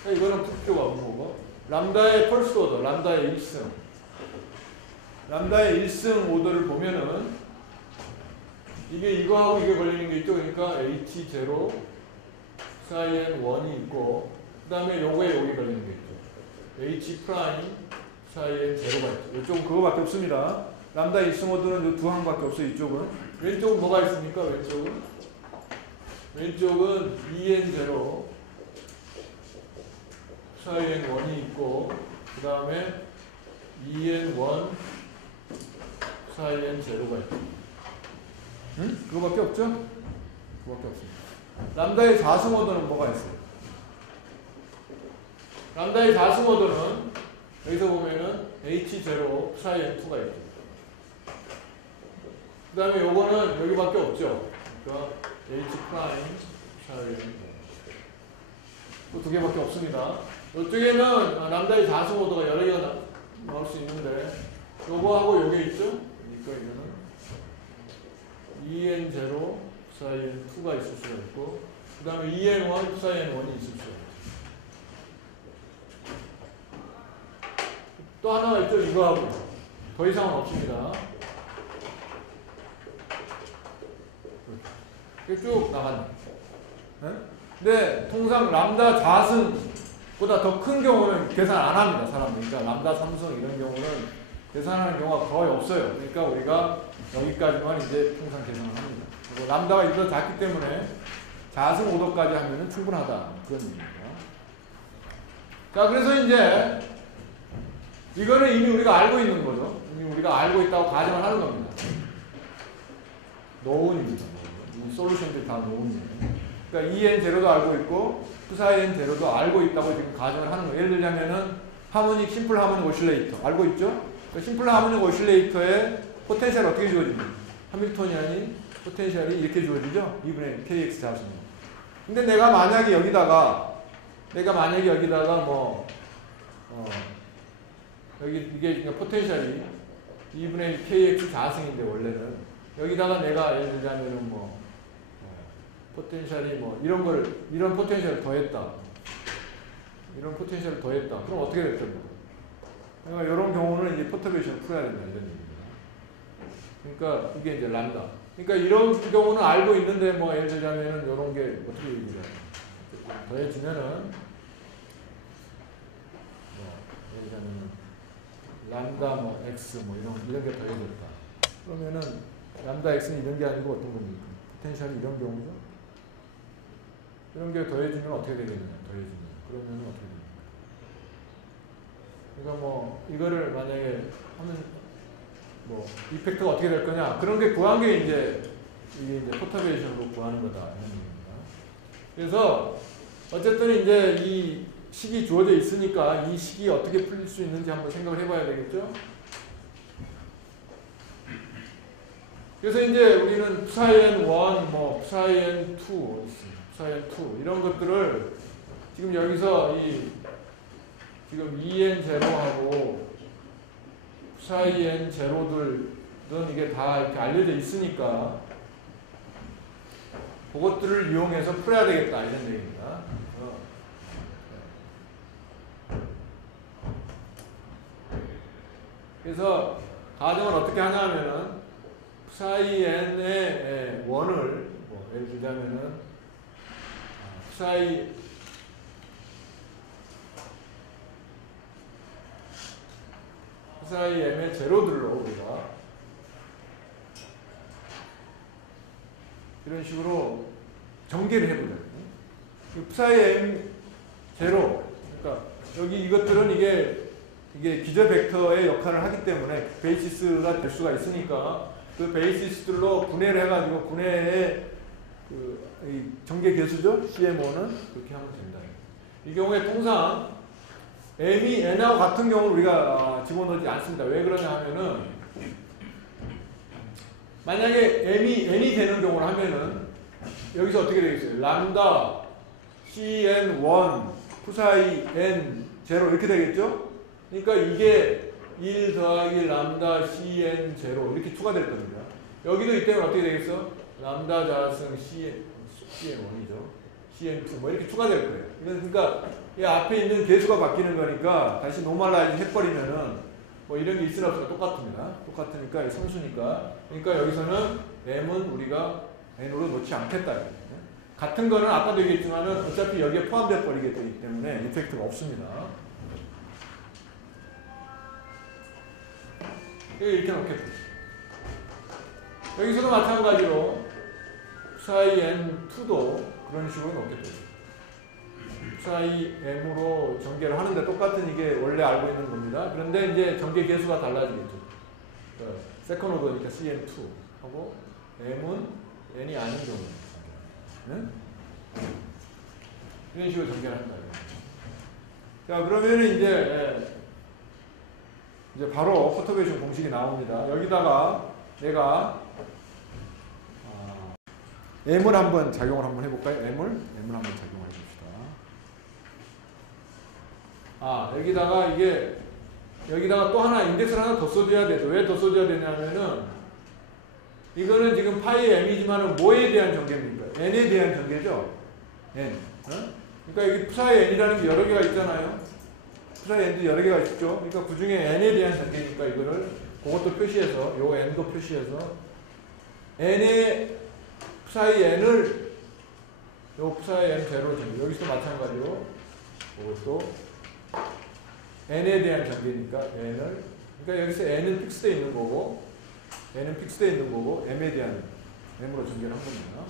그러니까 이거는 풀 필요가 없는 거고 람다의 펄스 오더, 람다의 1승 람다의 1승 오더를 보면은 이게 이거하고 이게 걸리는 게 있죠. 그러니까 H0 psi n1이 있고 그 다음에 요거에 여기 걸리는 게 있죠. H 프라임 psi n0가 있죠. 이쪽은 그거밖에 없습니다. 람다 1승 오더는 이 두 항밖에 없어요. 이쪽은 왼쪽은 뭐가 있습니까? 왼쪽은 EN0 psi n1이 있고 그 다음에 EN1 psi n0가 있죠. 응? 그거밖에 없죠? 그거밖에 없습니다. 람다의 자승 오더는 뭐가 있어요? 람다의 자승 오더는 여기서 보면은 H0 psi n2가 있죠. 그 다음에 요거는 여기밖에 없죠. 그러니까 H 프라임 사인 두 개밖에 없습니다. 이쪽에는 람다의 자수 오도가 여러 개가 나올 수 있는데 요거하고 요게 있죠. 그러니까 이거는 EN0 사인 2가 있을 수가 있고 그 다음에 EN1 사인 1이 있을 수가 있죠. 또 하나가 있죠. 이거하고 더 이상은 없습니다. 이렇게 쭉 나갔네. 근데 통상 람다 자승보다 더 큰 경우는 계산 안 합니다. 사람들. 그러니까 람다 3승 이런 경우는 계산하는 경우가 거의 없어요. 그러니까 우리가 여기까지만 이제 통상 계산을 합니다. 그리고 람다가 이보다 작기 때문에 자승 5도까지 하면은 충분하다. 그런 얘기입니다. 자, 그래서 이제 이거는 이미 우리가 알고 있는 거죠. 이미 우리가 알고 있다고 가정을 하는 겁니다. 노운입니다. 이 솔루션들이 다 노운이에요. 그러니까 EN0도 알고 있고 N0도 알고 있다고 지금 가정을 하는 거예요. 예를 들자면은 하모닉, 심플 하모닉 오실레이터 알고 있죠? 그러니까 심플 하모닉 오실레이터의 포텐셜 어떻게 주어집니까? 하밀토니안이 포텐셜이 이렇게 주어지죠? 2분의 kx 자승. 근데 내가 만약에 여기다가 여기 이게 포텐셜이 2분의 kx 자승인데 원래는 여기다가 내가 예를 들자면은 포텐셜이 이런 포텐셜을 더했다. 이런 포텐셜을 더했다. 그럼 어떻게 됐죠? 그러니까 이런 경우는 이제 포터베이션을 풀어야 된다. 이런 얘기입니다. 그러니까 이게 이제 람다. 그러니까 이런 경우는 알고 있는데 예를 들자면은 이런 게 어떻게 얘기해요? 더해지면은 예를 들자면은 람다 x 이런 게 더해졌다. 그러면은 람다 x는 이런 게 아니고 어떤 겁니까? 포텐셜이 이런 경우죠. 이런 게 더해지면 어떻게 되겠느냐? 더해지면 그러면 어떻게 됩니까? 그러니까 이거를 만약에 하면 이펙트가 어떻게 될 거냐? 그런 게 구한 게 이게 이제 포터베이션으로 구하는 거다 이런 얘기입니다. 그래서 어쨌든 이제 이 식이 주어져 있으니까 이 식이 어떻게 풀릴 수 있는지 한번 생각을 해봐야 되겠죠? 그래서 이제 우리는 psi-n1, psi-n2 있습니다. psi-n2 이런 것들을 지금 여기서 지금 EN0하고 psi-n0들은 이게 다 이렇게 알려져 있으니까 그것들을 이용해서 풀어야 되겠다 이런 얘기입니다. 그래서 가정을 어떻게 하냐면은 psi-n의 원을 예를 들자면은 psi-m의 제로들로 우리가 이런 식으로 전개를 해보자. psi-m 제로, 그러니까 여기 이것들은 이게 기저 벡터의 역할을 하기 때문에 베이시스가 될 수가 있으니까 그 베이시스들로 분해를 해가지고 분해의 이 전개 개수죠? CM5는 그렇게 하면 된다. 이 경우에 통상 m이 n하고 같은 경우는 우리가 집어넣지 않습니다. 왜 그러냐 하면은 만약에 m이 n이 되는 경우를 하면은 여기서 어떻게 되겠어요? 람다 cn1 psi n0 이렇게 되겠죠? 그러니까 이게 1 더하기 람다 cn0 이렇게 추가될 겁니다. 여기도 이때는 어떻게 되겠어? 람다 자승 cn1이죠. cn2 이렇게 추가될 거예요. 그러니까 이 앞에 있는 개수가 바뀌는 거니까 다시 노멀라이즈 해버리면은 이런 게 있으나 없으나 똑같습니다. 똑같으니까 선수니까. 그러니까 여기서는 m은 우리가 n으로 놓지 않겠다. 같은 거는 아까도 얘기했지만은 어차피 여기에 포함되어 버리게 되기 때문에 이펙트가 없습니다. 이렇게 놓겠다. 여기서도 마찬가지로 psi-n2도 그런 식으로 놓겠다. psi-m으로 전개를 하는데 똑같은 이게 원래 알고 있는 겁니다. 그런데 이제 전개 개수가 달라지겠죠. 세컨 오더니까 cn2 하고 m은 n이 아닌 경우입니다. 네? 이런 식으로 전개를 한다. 자, 그러면은 이제 바로 포터베이션 공식이 나옵니다. 여기다가 내가 M을 한번 작용을 한번 해볼까요? M을 한번 작용을 해봅시다. 여기다가 또 하나 인덱스를 하나 더 써줘야 되죠. 왜 더 써줘야 되냐면은 이거는 지금 파이 M이지만은 뭐에 대한 전개입니까? N에 대한 전개죠. N. 그러니까 여기 psi N이라는 게 여러 개가 있잖아요. psi N도 여러 개가 있죠. 그러니까 그 중에 N에 대한 전개니까 이거를 그것도 표시해서 요 N도 표시해서 N의 psi N을 요 psi N 제로 전개 여기서 마찬가지로 이것도 N에 대한 전개니까 N을 그러니까 여기서 N은 픽스되어 있는 거고 M에 대한 M으로 전개를 한 겁니다.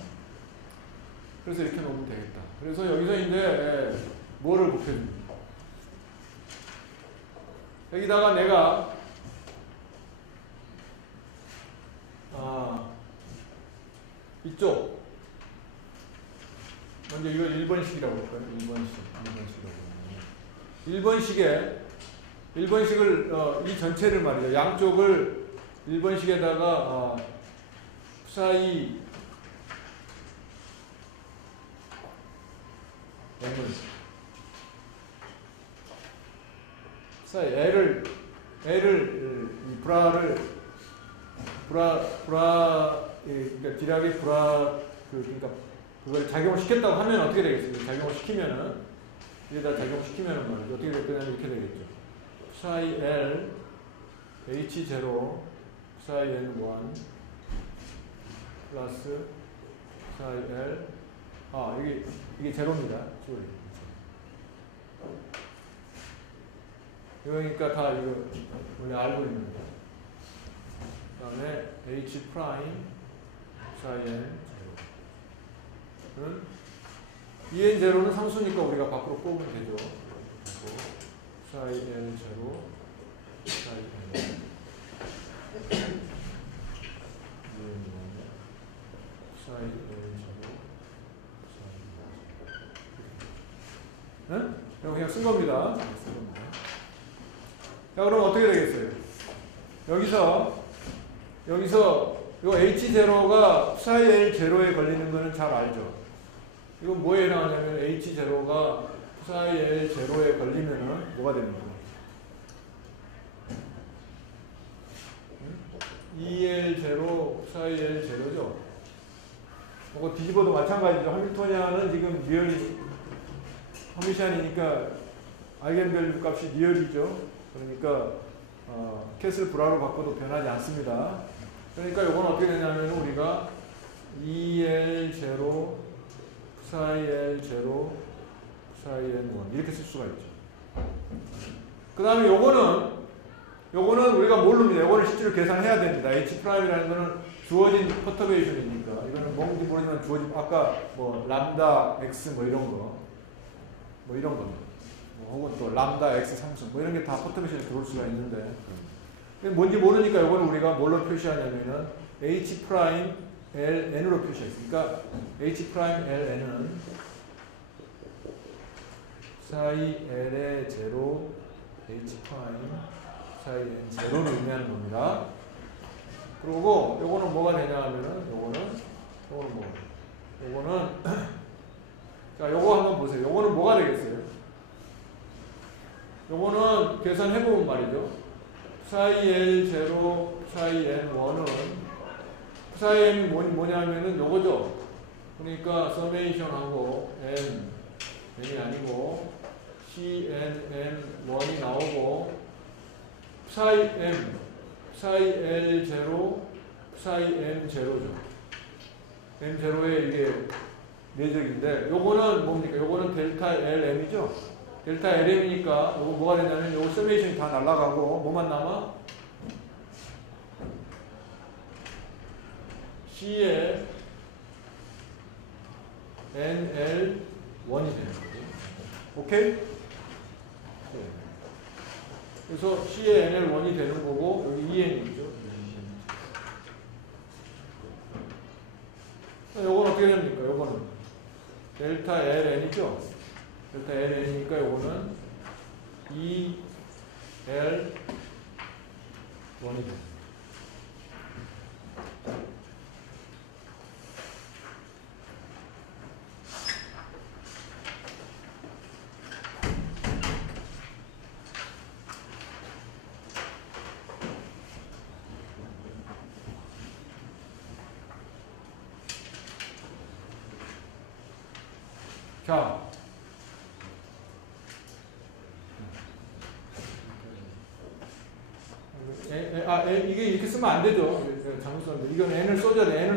그래서 이렇게 놓으면 되겠다. 그래서 여기서 이제 뭐를 곱해줍니까? 여기다가 내가 이쪽 먼저 이걸 1번식이라고 할까요? 1번식을 이 전체를 말이죠. 양쪽을 1번식에다가 psi M을 psi L을 이 브라를 그러니까 디락의 그러니까 그걸 작용을 시켰다고 하면 어떻게 되겠습니까? 작용을 시키면은 여기다 작용시키면은 말이죠. 어떻게 될 거냐면 이렇게 되겠죠. psi L H0 psi N1 플러스 psi L 이게 제로입니다. 그러니까 다 이거 원래 알고 있는 거. 그다음에 H 프라임 psi N 제로는 EN 제로는 상수니까 우리가 밖으로 뽑으면 되죠. psi N 제로 psi N psi N 네? 그냥 쓴 겁니다. 자, 그럼 어떻게 되겠어요? 여기서 이 H0가 psi L0에 걸리는 거는 잘 알죠? 이건 뭐에 해당하냐면 H0가 psi L0에 걸리면은 뭐가 되는 거예요? EL0 psi L0죠? 이거 뒤집어도 마찬가지죠. 하밀토니안은 지금 리얼이 허미시안이니까 아이겐밸류 값이 리얼이죠. 그러니까 캐슬 브라로 바꿔도 변하지 않습니다. 그러니까 이건 어떻게 되냐면 우리가 EL0 psi L0 psi N1 이렇게 쓸 수가 있죠. 그 다음에 요거는 우리가 모릅니다. 요거는 실제로 계산해야 됩니다. H'이라는 거는 주어진 퍼터베이션이니까 이거는 뭔지 모르지만 주어진 아까 뭐 람다 X 뭐 이런 거 혹은 또 람다 X 상승 뭐 이런 게 다 퍼터베이션에 들어올 수가 있는데 뭔지 모르니까 이거는 우리가 뭘로 표시하냐면은 H 프라임 LN으로 표시했으니까 H 프라임 LN은 psi L의 제로 H 프라임 psi N 제로를 의미하는 겁니다. 그리고 요거는 뭐가 되냐 하면은 요거는 자, 요거 한번 보세요. 요거는 뭐가 되겠어요? 요거는 계산해보면 말이죠. psi L0, psi N1은 psi N이 뭐냐면은 요거죠. 그러니까 서메이션하고 N이 아니고 CNN1이 나오고 psi L0, psi N0죠. N0에 이게 내적인데 요거는 뭡니까? 요거는 델타 LM이죠? 델타 LM이니까 요거 뭐가 되냐면 요거 서메이션이 다 날아가고 뭐만 남아? C에 NL1이 되는 거죠. 오케이? 네. 그래서 C에 NL1이 되는 거고 여기 EN이죠. 요건 어떻게 됩니까? 요거는 델타 LN이죠? 델타 LN이니까 요거는 EL1이 됩니다. 자, 이게 이렇게 쓰면 안 되죠. 잘못 썼는데. 이건 n을 써줘야 돼.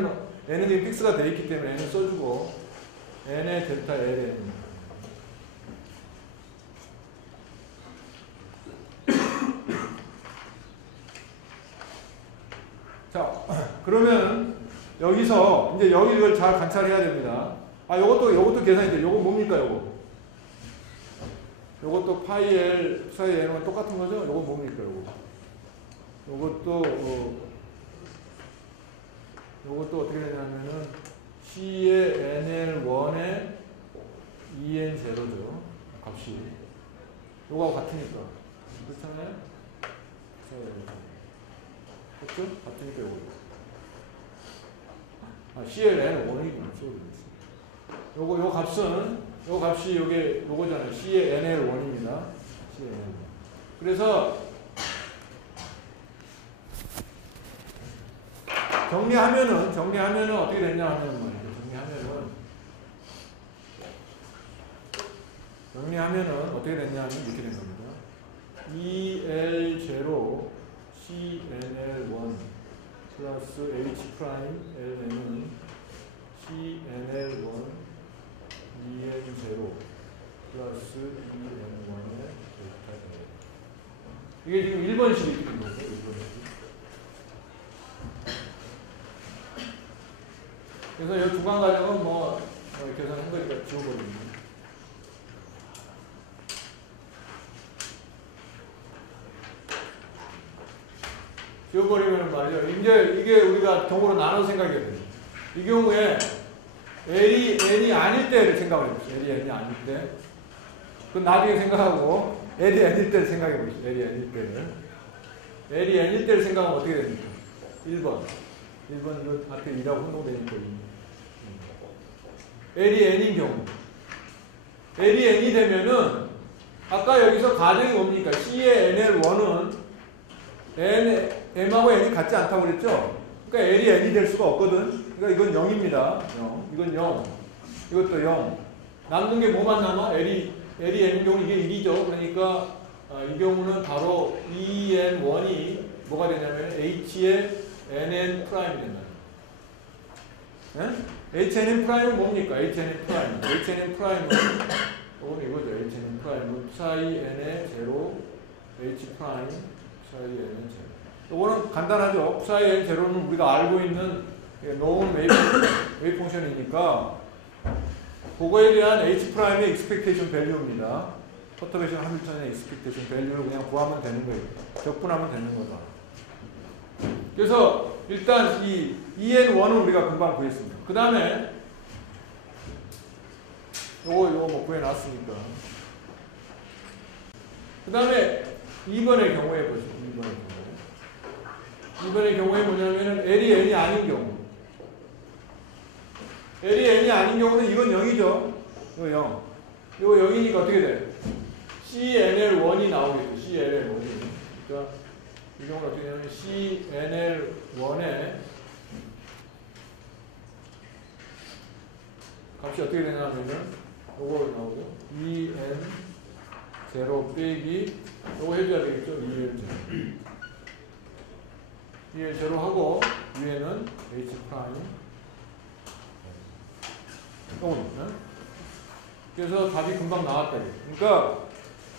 n은 지금 픽스가 돼 있기 때문에 n을 써주고, n의 델타 ln. 자, 그러면 여기서 이제 여기 이걸 잘 관찰해야 됩니다. 요것도 계산이 돼. 요거 뭡니까, 요거? 요것도 파이 L, 파이 L은 똑같은 거죠? 요거 뭡니까, 요거? 요것도 어떻게 되냐면은 C의 NL1의 EN0죠. 값이. 요거하고 같으니까. 그렇잖아요? 그렇죠? 같으니까 요거. CLN 1이구나. 요 값이 요거잖아요. C의 NL1입니다. C의 NL1. 그래서 정리하면은 어떻게 됐냐 하면 말이죠. 정리하면은 어떻게 됐냐 하면 이렇게 된 겁니다. EL0 CNL1 플러스 H 프라임 LN은 CNL1 EN0 플러스 EN1의 델타 L. 이게 지금 1번식이 이렇게 된 거죠. 1번식. 그래서 이 중간 과정은 계산한 거니까 지워버립니다. 지워버리면 말이죠. 이제 이게 우리가 경우로 나눠 생각해야 돼요. 이 경우에 L이 N이 아닐 때를 생각해 보십시오. L이 N이 아닐 때. 그건 나중에 생각하고, L이 N일 때를 생각해 보십시오. L이 N일 때를. L이 N일 때를 생각하면 어떻게 됩니까? 1번 이거 앞에 2라고 혼동되니까 2. L이 N인 경우. L이 N이 되면은, 아까 여기서 가정이 뭡니까? C의 NL1은 M하고 N이 같지 않다고 그랬죠? 그러니까 L이 N이 될 수가 없거든. 그러니까 이건 0입니다. 0. 이건 0. 이것도 0. 남는 게 뭐만 남아? L이 N인 경우는 이게 1이죠. 그러니까 이 경우는 바로 EN1이 뭐가 되냐면 H의 NN 프라임이 된다. 네? HNN 프라임은 뭡니까? HNN 프라임. HNN 프라임은 이거죠. HNN 프라임은 psi n의 제로 H 프라임 psi n의 제로. 이거는 간단하죠. psi n 제로는 우리가 알고 있는 known 웨이브 펑션이니까 그거에 대한 H 프라임의 expectation value입니다. 퍼터베이션 하밀턴의 expectation value를 그냥 구하면 되는 거예요. 적분하면 되는 거다. 그래서 일단 이 EN1은 우리가 금방 구했습니다. 그 다음에 요거 구해놨으니까. 그 다음에 2번의 경우에 보시죠. 2번의 경우에 뭐냐면은 L이 N이 아닌 경우. L이 N이 아닌 경우는 이건 0이죠. 이거 0. 이거 0이니까 어떻게 돼? CNL1이 나오겠죠. CNL1이. 그러니까 이 경우는 어떻게 되냐면 CNL1의 값이 어떻게 되냐면은 요거 나오죠. EN0 빼기 요거 해줘야 되겠죠. EL0 하고 위에는 H 프라임 요거는. 그래서 답이 금방 나왔다. 그러니까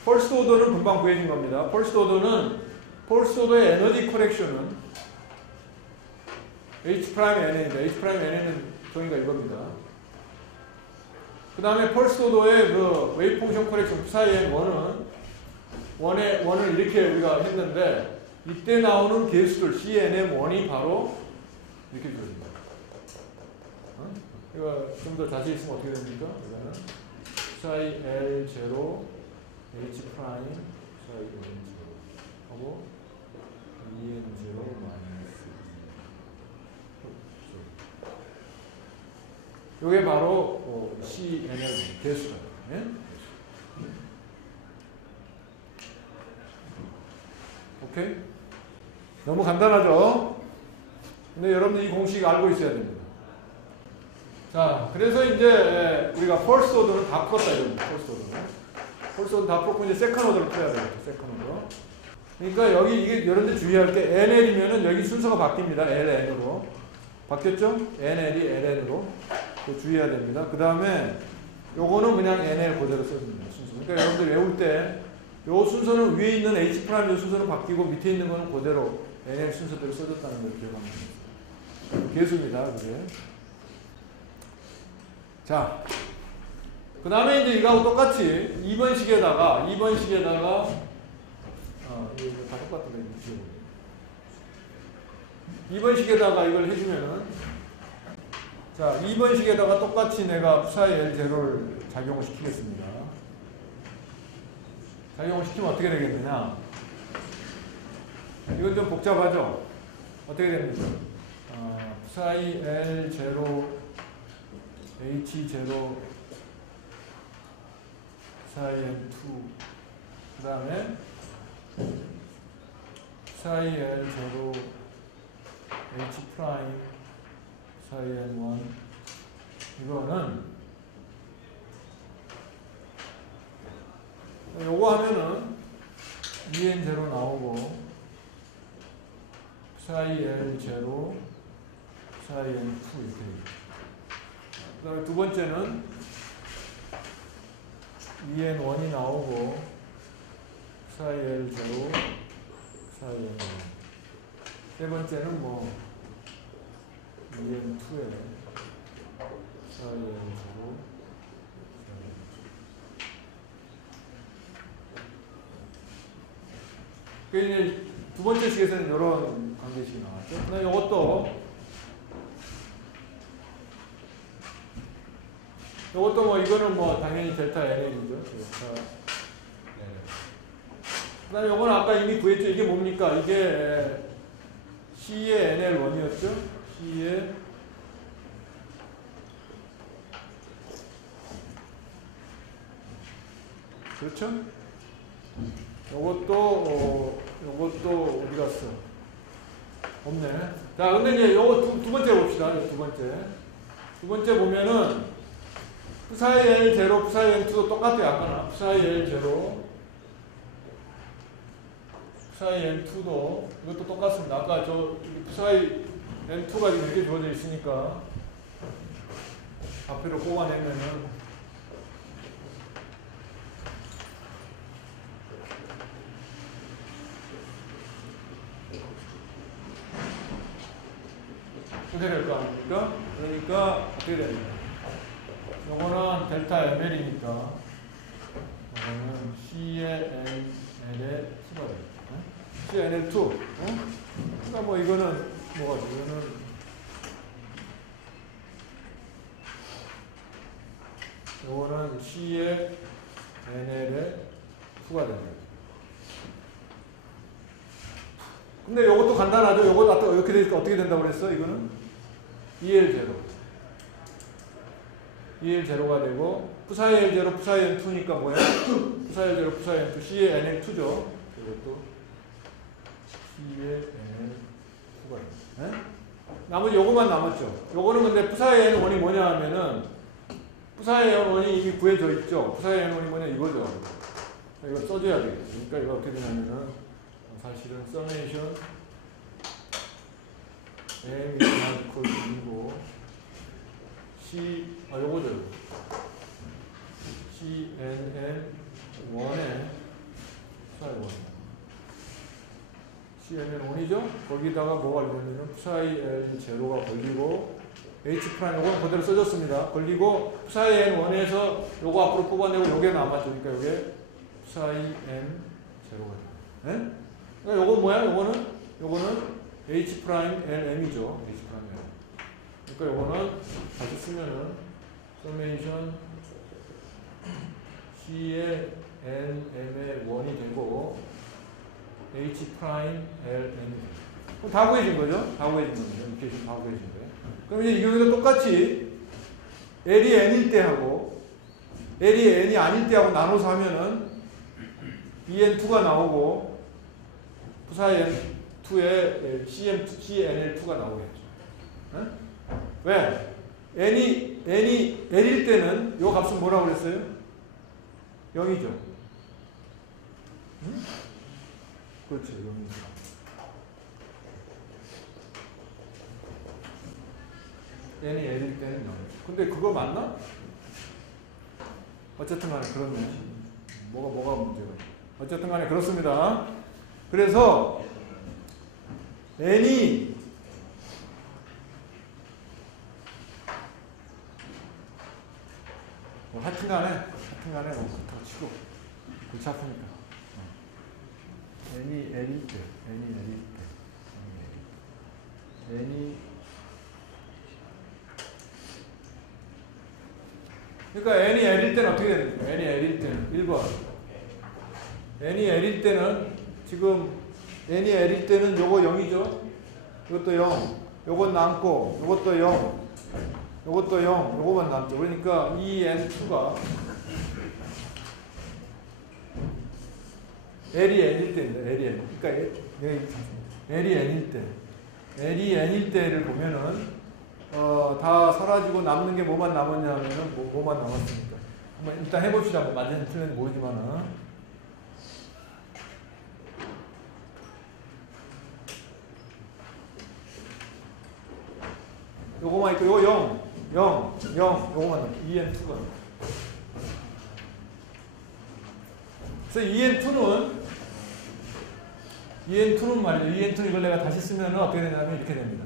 펄스 오더는 금방 구해진 겁니다. 펄스 오더의 에너지 커렉션은 H 프라임 NN입니다. H 프라임 NN은 정의가 이겁니다. 그 다음에 펄스 오더의 그 웨이브 펑션 커렉션 psi n1을 이렇게 우리가 했는데 이때 나오는 개수들 CNM1이 바로 이렇게 주어집니다. 이거 좀 더 자세히 있으면 어떻게 됩니까? 이거는 psi L0 H 프라임 psi N0 하고 EN0 마이너스 요게 바로 CNL 개수다. 네? 오케이? 너무 간단하죠? 근데 여러분들 이 공식 알고 있어야 됩니다. 자, 그래서 이제 우리가 퍼스트 오더는 다 풀었다 이겁니다. 퍼스트 오더는. 퍼스트 오더 다 풀었고 이제 세컨 오더를 풀어야 돼요. 세컨 오더. 그러니까 여기 이게 여러분들 주의할 게 NL이면은 여기 순서가 바뀝니다. LN으로. 바뀌었죠? NL이 LN으로. 주의해야 됩니다. 그 다음에 요거는 그냥 NL 그대로 써줍니다. 순서. 그러니까 여러분들 외울 때 요 순서는 위에 있는 H 프라임 요 순서는 바뀌고 밑에 있는 거는 그대로 NL 순서대로 써줬다는 걸 기억하면 됩니다. 개수입니다. 그게. 자, 그 다음에 이제 이거하고 똑같이 2번 식에다가 이거 다 똑같은 거 2번 식에다가 이걸 해주면은 자, 2번 식에다가 똑같이 내가 푸사의 L0를 작용을 시키겠습니다. 작용을 시키면 어떻게 되겠느냐? 이건 좀 복잡하죠? 어떻게 됩니까? 푸사의 L0 H0 psi n2 그 다음에 psi l0 H 프라임 psi n1 이거는 요거 하면은 2n0 나오고 psi l0 psi n2 이렇게 됩니다. 그 다음에 두 번째는 2n1이 나오고 psi l0 psi n1 세 번째는 뭐 2n2에 psi l0 그 이제 두 번째 식에서는 이런 관계식이 나왔죠. 그다음에 이것도 뭐 이거는 뭐 당연히 델타 NL이죠. 그 다음에 이거는 아까 이미 구했죠. 이게 뭡니까? 이게 C의 NL1이었죠. C의 그렇죠? 요것도 어디 갔어? 없네. 자, 근데 이제 요거 두 번째 봅시다. 두 번째 보면은 psi L0, psi N2도 똑같아요. 아까나 psi L0, psi N2도 이것도 똑같습니다. 아까 저 psi N2가 지금 이렇게 주어져 있으니까 앞으로 뽑아내면은 어떻게 될 거 아닙니까? 그러니까 어떻게 됩니까? 요거는 델타 ML이니까 요거는 C의 NL의 T가 됩니다. C의 NL2 그러니까 뭐 이거는 뭐가 이거는 요거는 C의 NL의 2가 됩니다. 근데 요것도 간단하죠? 요것도 어떻게 된다고 그랬어? 이거는 EL0 EL0가 되고 psi L0, psi N2니까 뭐야? psi L0, psi N2, C의 NL2죠. 이것도 C의 NL2가 됩니다. 나머지 요거만 남았죠. 요거는 근데 psi N1이 뭐냐 하면은 psi N1이 이미 구해져 있죠. psi N1이 뭐냐 이거죠. 이거 써줘야 되겠죠. 그러니까 이거 어떻게 되냐면은 사실은 서메이션 M 이고 C 요거죠. CNN1에 CNN1이죠. 거기다가 뭐가 걸리냐면 psi L0가 걸리고 H 프라임 요거는 그대로 써졌습니다. 걸리고 psi N1에서 요거 앞으로 뽑아내고 요게 남았죠. 그러니까 요게 psi M0가 돼요. 그러니까 요거 뭐야? 요거는 H 프라임 LM이죠. H 프라임 L. 그러니까 요거는 다시 쓰면은 서메이션 C의 NM의 1이 되고 H 프라임 LM. 그럼 다 구해진 거죠? 다 구해진 겁니다. 이렇게 지금 다 구해진 거예요. 그럼 이제 이 경우도 똑같이 L이 N일 때 하고 L이 N이 아닐 때 하고 나눠서 하면은 EN2가 나오고 psi N2에 CNL2가 나오겠죠. 네? 왜? n이 L일 때는 요 값은 뭐라고 그랬어요? 0이죠. 응? 그렇죠. 0이죠. n이 L일 때는 0이죠. 근데 그거 맞나? 어쨌든 간에 그렇네. 뭐가 문제가 있나? 어쨌든 간에 그렇습니다. 그래서 n이 하여튼간에 뭐 다 치고 골치 아프니까 n이 L일 때 그러니까 n이 L일 때는 어떻게 됩니까? n이 L일 때는 1번 n이 L일 때는 지금 n이 L일 때는 요거 0이죠. 이것도 0 요건 남고 요것도 0 요것도 0 요거만 남죠. 그러니까 이 n2가 L이 n일 때입니다. L이 n. 그러니까 L이 n일 때를 보면은 다 사라지고 남는 게 뭐만 남았냐면은 뭐만 남았습니까? 한번 일단 해봅시다. 뭐 맞는지 틀린지 모르지만은 요거만 있고 요거 0 요거만 남고 EN2가 그래서 EN2는 말이죠. EN2는 이걸 내가 다시 쓰면 어떻게 되냐면 이렇게 됩니다.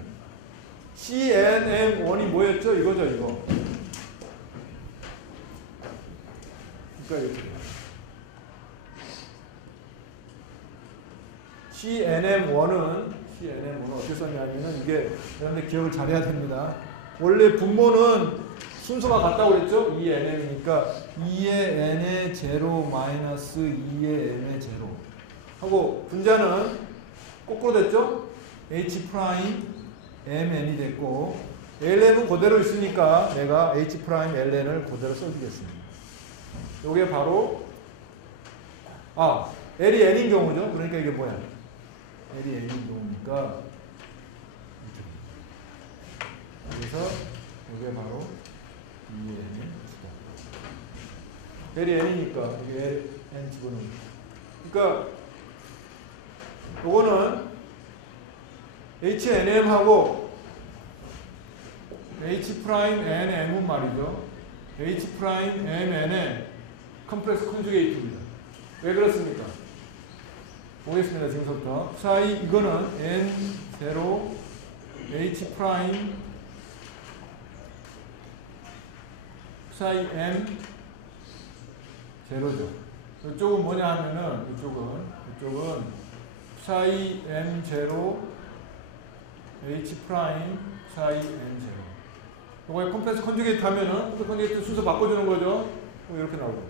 CNM1이 뭐였죠? 이거죠, 이거. 그러니까 이렇게. CNM1은 어떻게 썼냐면은 이게 여러분들 기억을 잘해야 됩니다. 원래 분모는 순서가 같다고 그랬죠? 2의 nm이니까 2의 n의 제로 마이너스 2의 n의 제로 하고 분자는 거꾸로 됐죠? h 프라임 mn이 됐고 ln은 그대로 있으니까 내가 h 프라임 ln을 그대로 써주겠습니다. 이게 바로 l이 n인 경우죠. 그러니까 이게 뭐야? l이 n인 경우니까 그래서 이게 바로 2n l이 n이니까 이게 n 집어넣는 그러니까 요거는 HNM하고 H'NM은 말이죠. H'MN의 컴플렉스 컨주게이트입니다. 왜 그렇습니까? 보겠습니다. 지금부터. 사이 이거는 N0 H' 사이 M 제로죠. 이쪽은 뭐냐 하면은 이쪽은 사이 M 제로 H 프라임 사이 M 제로. 이거에 컴플렉스 컨주게이트 하면은 컴플렉스 컨주게이트 순서 바꿔주는 거죠. 이렇게 나오죠.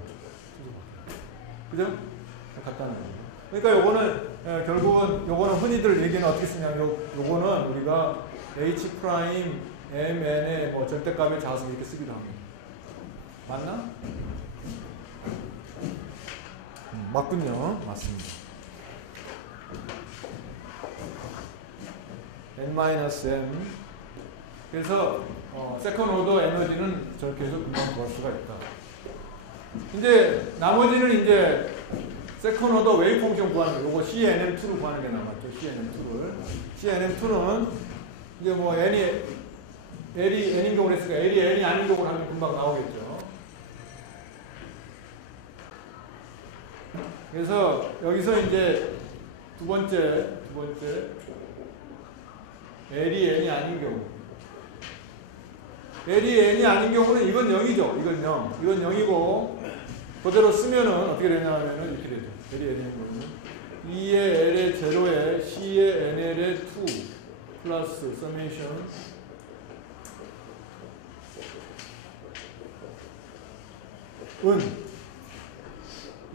그죠? 간단한 거죠. 그러니까 요거는 결국은 요거는 흔히들 얘기는 어떻게 쓰냐면 요거는 우리가 H 프라임 M N의 뭐 절대값의 자수 이렇게 쓰기도 합니다. 맞나? 맞군요. 맞습니다. n-m 그래서 세컨 오더 에너지는 저렇게 해서 금방 구할 수가 있다. 이제 나머지는 이제 세컨 오더 웨이브 펑션 구하는 거. 요거 CNM2를 구하는 게 남았죠. CNM2는 이제 뭐 L이 N인 경우를 했으니까 L이 N이 아닌 경우를 하면 금방 나오겠죠. 그래서 여기서 이제 두 번째 L이 N이 아닌 경우. L이 N이 아닌 경우는 이건 0이죠. 이건 0이고 그대로 쓰면은 어떻게 되냐면은 이렇게 되죠. L이 N인 경우는 2의 L의 제로에 C의 NL의 2 플러스 서메이션 은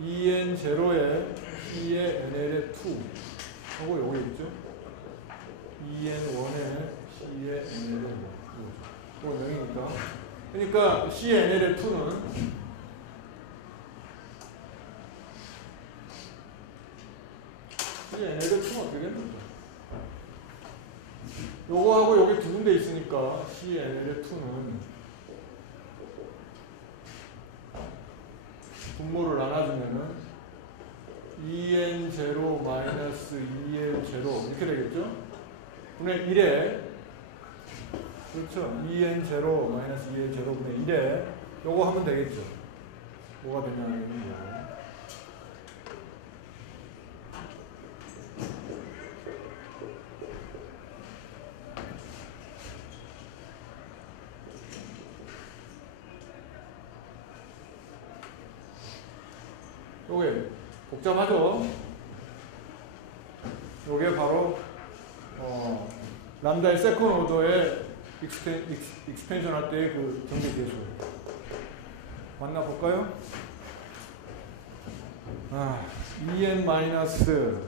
2n 제로에 C의 NL의 2 하고 요거 있죠. 2n 1에 C의 NL의 2 이거 0이니까 그러니까 C의 NL의 2는 C의 NL의 2는 어떻게 됩니까? 요거하고 2하고 여기 두 군데 있으니까 CNL의 2는 분모를 나눠주면은 2n0 마이너스 2l0 이렇게 되겠죠? 분의 1에 그렇죠? 2n0 마이너스 2l0 분의 1에 요거 하면 되겠죠? 뭐가 되냐면요. 요게 복잡하죠? 요게 바로 람다의 세컨 오더의 익스펜션 할 때의 그 정리 계수예요. 만나 볼까요? en 마이너스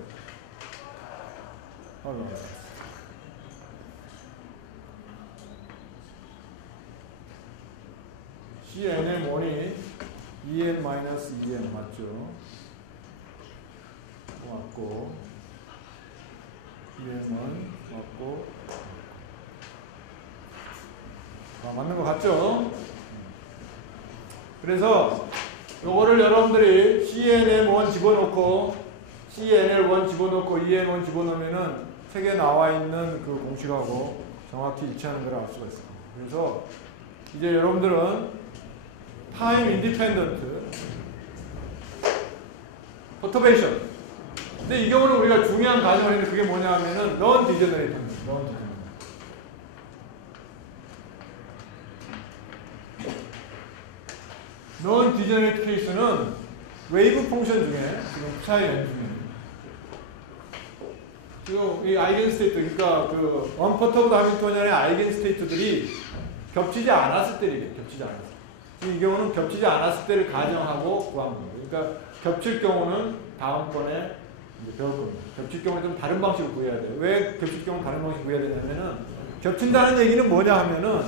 CN의 뭐니? en 마이너스 2n 맞죠? 맞고 en은 맞고 맞는 것 같죠? 그래서 요거를 여러분들이 CNM1 집어넣고 CNL1 집어넣고 EN1 집어넣으면은 책에 나와 있는 그 공식하고 정확히 일치하는 걸 알 수가 있습니다. 그래서 이제 여러분들은 타임 인디펜던트 퍼터베이션. 근데 이 경우는 우리가 중요한 가정을 했는데 그게 뭐냐 하면은 넌 디제너레이트입니다. 넌 디제너레이트 케이스는 웨이브 펑션 중에 지금 psi n 중에 지금 이 아이겐 스테이트 그러니까 그 원퍼터브 하미ल्टनि안의 아이겐 스테이트들이 겹치지 않았을 때이에요. 겹치지 않았을 때. 이 경우는 겹치지 않았을 때를 가정하고 구한 겁니다. 그러니까 겹칠 경우는 다음번에 이제 배울 겁니다. 겹칠 경우는 좀 다른 방식으로 구해야 돼요. 왜 겹칠 경우는 다른 방식으로 구해야 되냐면은 겹친다는 얘기는 뭐냐 하면은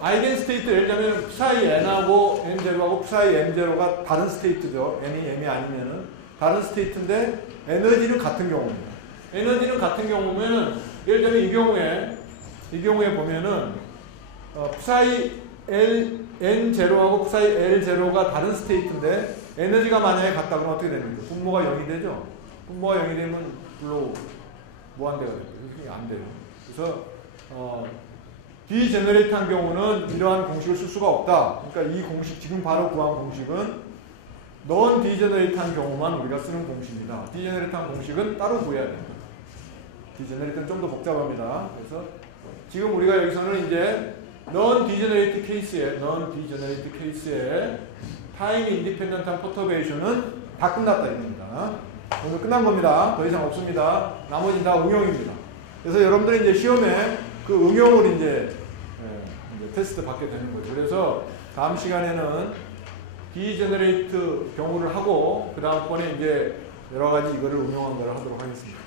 아이겐 스테이트 예를 들면 psi n하고 n0하고 psi m0가 다른 스테이트죠. n이 m이 아니면은 다른 스테이트인데 에너지는 같은 경우입니다. 에너지는 같은 경우면은 예를 들면 이 경우에 보면은 psi n0하고 psi l0가 다른 스테이트인데 에너지가 만약에 같다 그러면 어떻게 됩니까? 분모가 0이 되죠. 분모가 0이 되면 별로 무한대가 되죠. 이게 안 돼요. 그래서 디제너레이트한 경우는 이러한 공식을 쓸 수가 없다. 그러니까 이 공식 지금 바로 구한 공식은 넌 디제너레이트한 경우만 우리가 쓰는 공식입니다. 디제너레이트한 공식은 따로 구해야 됩니다. 디제너레이트는 좀 더 복잡합니다. 그래서 지금 우리가 여기서는 이제 넌 디제너레이트 케이스에 타임 인디펜던트한 퍼터베이션은 다 끝났다 이겁니다. 오늘 끝난 겁니다. 더 이상 없습니다. 나머지는 다 응용입니다. 그래서 여러분들이 이제 시험에 그 응용을 이제 테스트 받게 되는 거죠. 그래서 다음 시간에는 디제너레이트 경우를 하고 그 다음번에 이제 여러 가지 이거를 응용한 걸 하도록 하겠습니다.